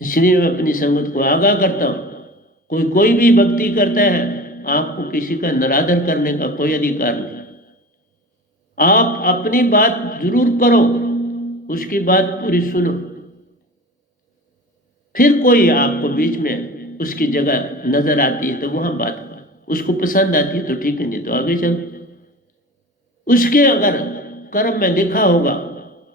इसलिए मैं अपनी संगत को आगाह करता हूं, कोई भी भक्ति करता है, आपको किसी का निरादर करने का कोई अधिकार नहीं। आप अपनी बात जरूर करो, उसकी बात पूरी सुनो, फिर कोई आपको बीच में उसकी जगह नजर आती है तो वहां बात उसको पसंद आती है तो ठीक है, नहीं तो आगे चलो। उसके अगर कर्म में लिखा होगा,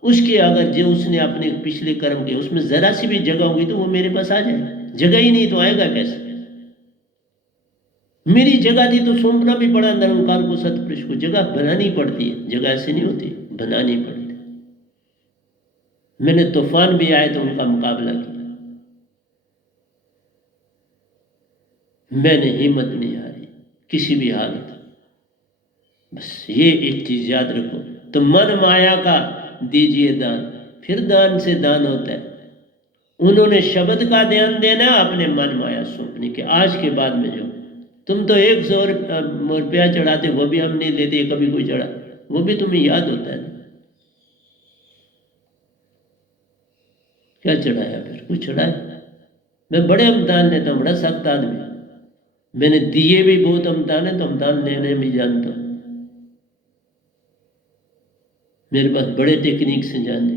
उसके अगर जो उसने अपने पिछले कर्म के उसमें जरा सी भी जगह होगी तो वो मेरे पास आ जाए। जगह ही नहीं तो आएगा कैसे? मेरी जगह थी तो सौंपना भी पड़ा निरंकार को, सतपुरुष को। जगह बनानी पड़ती है, जगह ऐसे नहीं होती, बनानी पड़ती। मैंने तूफान भी आए तो उनका मुकाबला किया। मैंने हिम्मत नहीं हारी किसी भी हालत। बस ये एक चीज याद रखो, तो मन माया का दीजिए दान, फिर दान से दान होता है। उन्होंने शब्द का ध्यान देना, अपने मन माया सौंपने के। आज के बाद में जो तुम तो 100 रुपया चढ़ाते, वो भी हम नहीं लेते, कभी कोई चढ़ा, वो भी तुम्हें याद होता है ना क्या चढ़ाया, फिर कुछ चढ़ाया। मैं बड़े अमदान लेता हूँ, बड़ा सख्त आदमी, मैंने दिए भी बहुत अमदान है, तो अमदान लेने भी जानता हूँ। मेरे पास बड़े टेक्निक से जानने,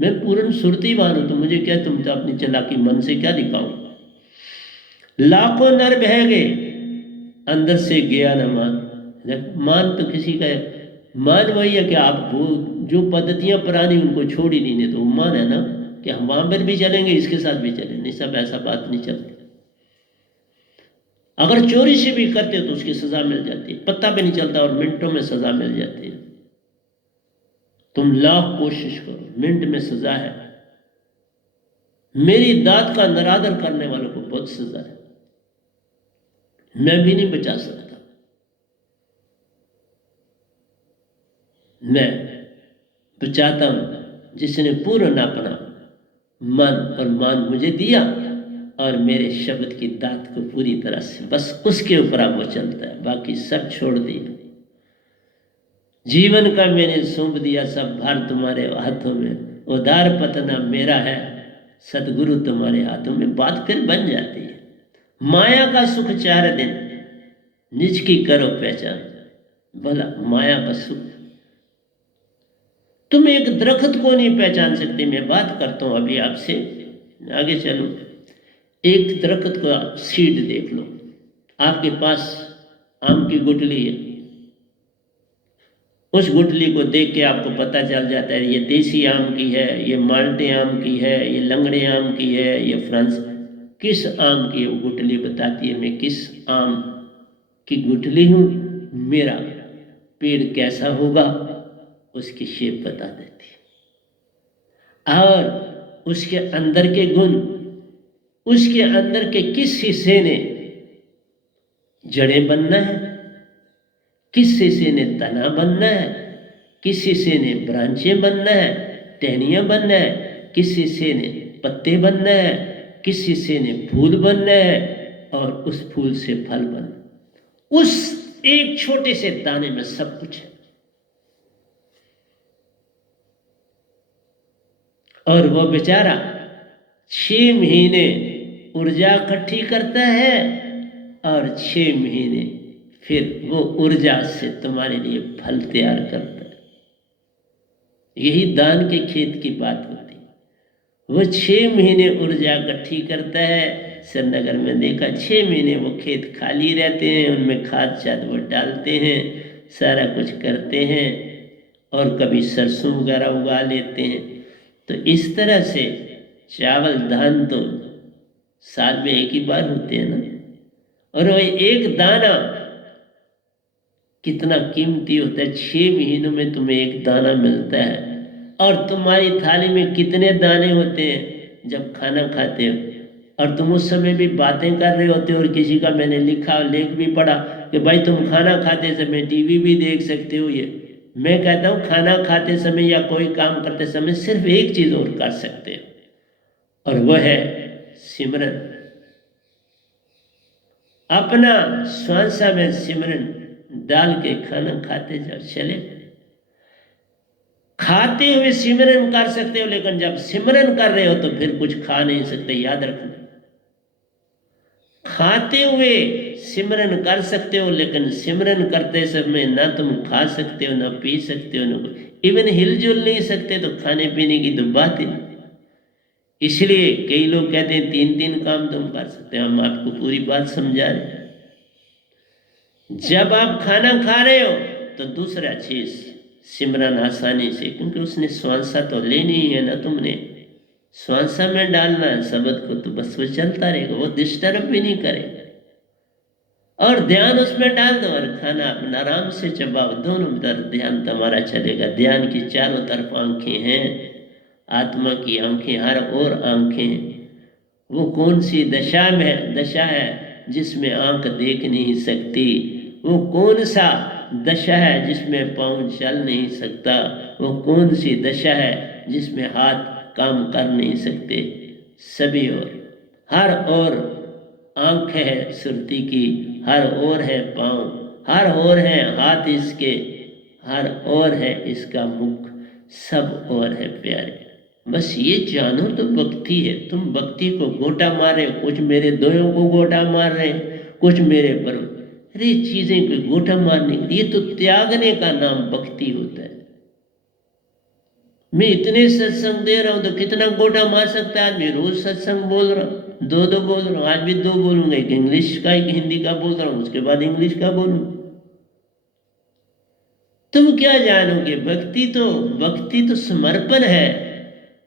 मैं पूर्ण सुरतीवान हूं, तो मुझे क्या, तुम तो अपनी चालाकी मन से क्या दिखाओ। लाखों नर बह गए, अंदर से गया न मान। मान तो किसी का मान वही है कि आप वो जो पद्धतियां पुरानी उनको छोड़ ही नहीं दे, तो मान है ना कि हम वहां पर भी चलेंगे, इसके साथ भी चलेंगे। नहीं, सब ऐसा बात नहीं चलती। अगर चोरी से भी करते तो उसकी सजा मिल जाती है, पता भी नहीं चलता और मिनटों में सजा मिल जाती है। तुम लाख कोशिश करो, मिनट में सजा है। मेरी दात का नरादर करने वालों को बहुत सजा है, मैं भी नहीं बचा सकता। मैं बचाता हूं जिसने पूर्ण अपना मन और मान मुझे दिया, और मेरे शब्द की दात को पूरी तरह से बस उसके ऊपर वो चलता है, बाकी सब छोड़ दिया। जीवन का मैंने सौंप दिया सब भार तुम्हारे हाथों में, उदार पतना मेरा है, सतगुरु तुम्हारे हाथों में। बात फिर बन जाती है। माया का सुख 4 दिन, निज की करो पहचान। बोला माया का सुख, तुम एक दरख्त को नहीं पहचान सकते। मैं बात करता हूं अभी आपसे, आगे चलो। एक दरख्त का सीड देख लो, आपके पास आम की गुठली है, उस गुठली को देख के आपको पता चल जाता है ये देसी आम की है, ये माल्टे आम की है, ये लंगड़े आम की है, ये फ्रांस। किस आम की वो गुठली बताती है मैं किस आम की गुठली हूँ। मेरा पेड़ कैसा होगा उसकी शेप बता देती है, और उसके अंदर के गुण, उसके अंदर के किस हिस्से ने जड़ें बनना है, किस हिस्से ने तना बनना है, किस हिस्से ने ब्रांचें बनना है, टहनियां बनना है, किस हिस्से ने पत्ते बनना है, किस हिस्से ने फूल बनना है, और उस फूल से फल बनना। उस एक छोटे से दाने में सब कुछ है। और वो बेचारा 6 महीने ऊर्जा इकट्ठी करता है, और 6 महीने फिर वो ऊर्जा से तुम्हारे लिए फल तैयार करता है। यही दान के खेत की बात होती है। वो 6 महीने ऊर्जा इकट्ठी करता है। श्रीनगर में देखा 6 महीने वो खेत खाली रहते हैं, उनमें खाद चाद वो डालते हैं, सारा कुछ करते हैं, और कभी सरसों वगैरह उगा लेते हैं। तो इस तरह से चावल धान तो साल में एक ही बार होते हैं ना, और वो एक दाना कितना कीमती होता है। 6 महीनों में तुम्हें एक दाना मिलता है, और तुम्हारी थाली में कितने दाने होते हैं जब खाना खाते हो, और तुम उस समय भी बातें कर रहे होते हो। और किसी का मैंने लिखा लेख भी पढ़ा कि भाई तुम खाना खाते समय टीवी भी देख सकते हो। ये मैं कहता हूँ खाना खाते समय या कोई काम करते समय सिर्फ एक चीज और कर सकते हो, और वह है सिमरन। अपना श्वासा में सिमरन डाल के खाना खाते जाओ। चले खाते हुए सिमरन कर सकते हो, लेकिन जब सिमरन कर रहे हो तो फिर कुछ खा नहीं सकते, याद रखना। खाते हुए सिमरन कर सकते हो, लेकिन सिमरन करते समय ना तुम खा सकते हो, ना पी सकते हो, ना इवन हिलजुल नहीं सकते, तो खाने पीने की तो बात ही नहीं। इसलिए कई लोग कहते हैं 3 काम तुम कर सकते हैं। हम आपको पूरी बात समझा रहे हैं। जब आप खाना खा रहे हो तो दूसरा चीज सिमरन आसानी से, क्योंकि उसने स्वांसा तो लेनी ही है ना, तुमने स्वांसा में डालना है शब्द को, तो बस वो चलता रहेगा, वो डिस्टर्ब भी नहीं करेगा। और ध्यान उसमें डाल दो और खाना अपना आराम से चबाओ, दोनों तरफ ध्यान तुम्हारा चलेगा। ध्यान की चारों तरफ आंखें हैं, आत्मा की आंखें, हर ओर आंखें। वो कौन सी दशा है जिसमें आंख देख नहीं सकती? वो कौन सा दशा है जिसमें पाँव चल नहीं सकता? वो कौन सी दशा है जिसमें हाथ काम कर नहीं सकते? सभी ओर, हर ओर आंख है सुरती की, हर ओर है पाँव, हर ओर है हाथ इसके, हर ओर है इसका मुख, सब ओर है प्यारे। बस ये जानो तो भक्ति है। तुम भक्ति को गोटा मार रहे हो, कुछ मेरे दोयों को गोटा मार रहे हैं, कुछ मेरे पर। अरे चीजें कोई गोटा मारने, ये तो त्यागने का नाम भक्ति होता है। मैं इतने सत्संग दे रहा हूं तो कितना गोटा मार सकता है आदमी? रोज सत्संग बोल रहा हूं, 2 बोल रहा हूं, आज भी 2 बोलूंगा, एक इंग्लिश का एक हिंदी का बोल रहा हूं, उसके बाद इंग्लिश का बोलूंगा। तुम क्या जानोगे? भक्ति तो समर्पण है।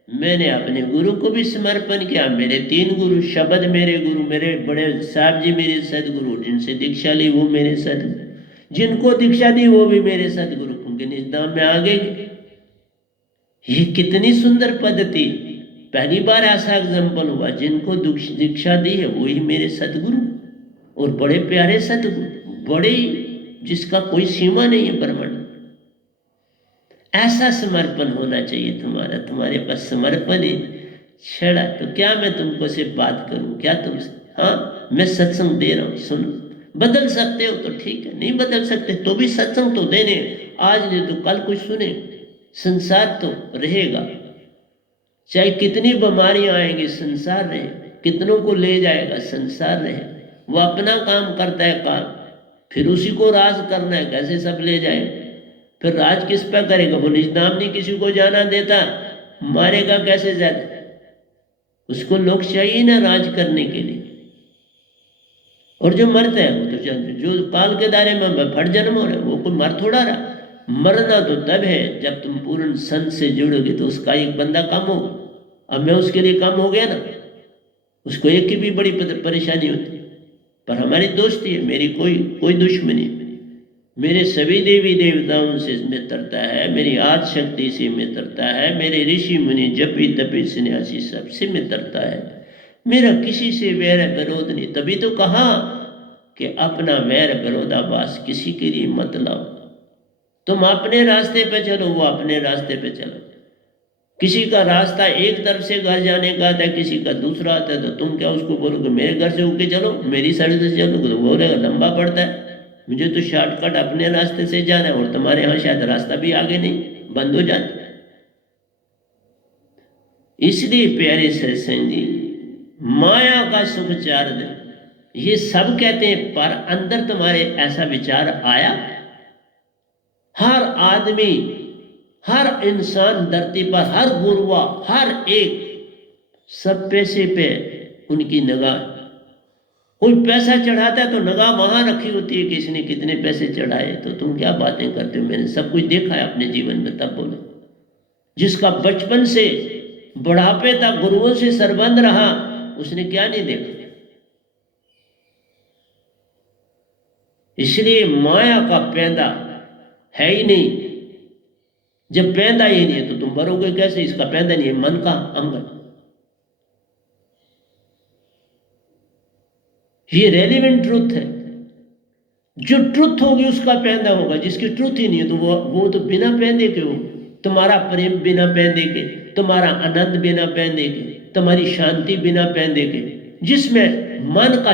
मैंने अपने गुरु को भी समर्पण किया। मेरे 3 गुरु, शब्द मेरे गुरु, मेरे बड़े साहब जी मेरे सदगुरु, जिनसे दीक्षा ली वो मेरे सदगुरु, जिनको दीक्षा दी वो भी मेरे सदगुरु, उनके निज धाम में आ गए। ये कितनी सुंदर पद्धति! पहली बार ऐसा एग्जाम्पल हुआ, जिनको दीक्षा दी है वही मेरे सदगुरु, और बड़े प्यारे सदगुरु, बड़े, जिसका कोई सीमा नहीं है ब्रह्मांड। ऐसा समर्पण होना चाहिए तुम्हारा। तुम्हारे पास समर्पण ही छड़ा तो क्या मैं तुमको से बात करूं? क्या तुमसे? हाँ, मैं सत्संग दे रहा हूं, सुनो। बदल सकते हो तो ठीक है, नहीं बदल सकते तो भी सत्संग तो देने, आज नहीं तो कल कुछ सुने। संसार तो रहेगा, चाहे कितनी बीमारियां आएंगी, संसार रहे, कितनों को ले जाएगा, संसार रहे। वो अपना काम करता है काम, फिर उसी को राज करना है, कैसे सब ले जाए? फिर राज किस पर करेगा? वो निज नाम नहीं किसी को जाना देता, मारेगा कैसे ज्यादा? उसको लोग चाहिए ना राज करने के लिए। और जो मरते हैं वो तो जो काल के दायरे में फट जन्म हो रहे, वो कोई मर थोड़ा रहा। मरना तो तब है जब तुम पूर्ण संत से जुड़ोगे, तो उसका एक बंदा कम हो। अब मैं उसके लिए कम हो गया ना, उसको एक की भी बड़ी परेशानी होती। पर हमारी दोस्ती है, मेरी कोई दुश्मनी। मेरे सभी देवी देवताओं से मित्रता है, मेरी आदि शक्ति से मित्रता है, मेरे ऋषि मुनि जपी तपी सन्यासी सबसे मित्रता है। मेरा किसी से वैर विरोध नहीं। तभी तो कहा कि अपना वैर विरोधाभास किसी के लिए मत लाओ। तुम अपने रास्ते पे चलो, वो अपने रास्ते पे चलो। किसी का रास्ता एक तरफ से घर जाने का आता है, किसी का दूसरा आता है, तो तुम क्या उसको बोलोगे मेरे घर से होके चलो, मेरी सड़क से चलो? तो बोलेगा लंबा पड़ता है, मुझे तो शॉर्टकट अपने रास्ते से जाना है, और तुम्हारे यहाँ शायद रास्ता भी आगे नहीं, बंद हो जाता है। इसलिए प्यारे सत्संग जी, माया का सुख 4 दिन, ये सब कहते हैं, पर अंदर तुम्हारे ऐसा विचार आया? हर आदमी, हर इंसान धरती पर, हर गुरुआ, हर एक, सब पैसे पे उनकी निगाह। कोई पैसा चढ़ाता है तो निगाह वहां रखी होती है कि इसने कितने पैसे चढ़ाए। तो तुम क्या बातें करते हो? मैंने सब कुछ देखा है अपने जीवन में। तब बोलो, जिसका बचपन से बुढ़ापे तक गुरुओं से संबंध रहा, उसने क्या नहीं देखा? इसलिए माया का पैदा है ही नहीं। जब पैदा ही नहीं है तो तुम मरोगे कैसे? इसका पैदा नहीं है, मन का अंग। ये रेलिवेंट ट्रुथ है। जो ट्रुथ होगी उसका पैदा होगा, जिसकी ट्रुथ ही नहीं है तो वो तो बिना पैदे के हो। तुम्हारा प्रेम बिना पैदे के, तुम्हारा आनंद बिना पैदे के, तुम्हारी शांति बिना पैदे के, जिसमें मन का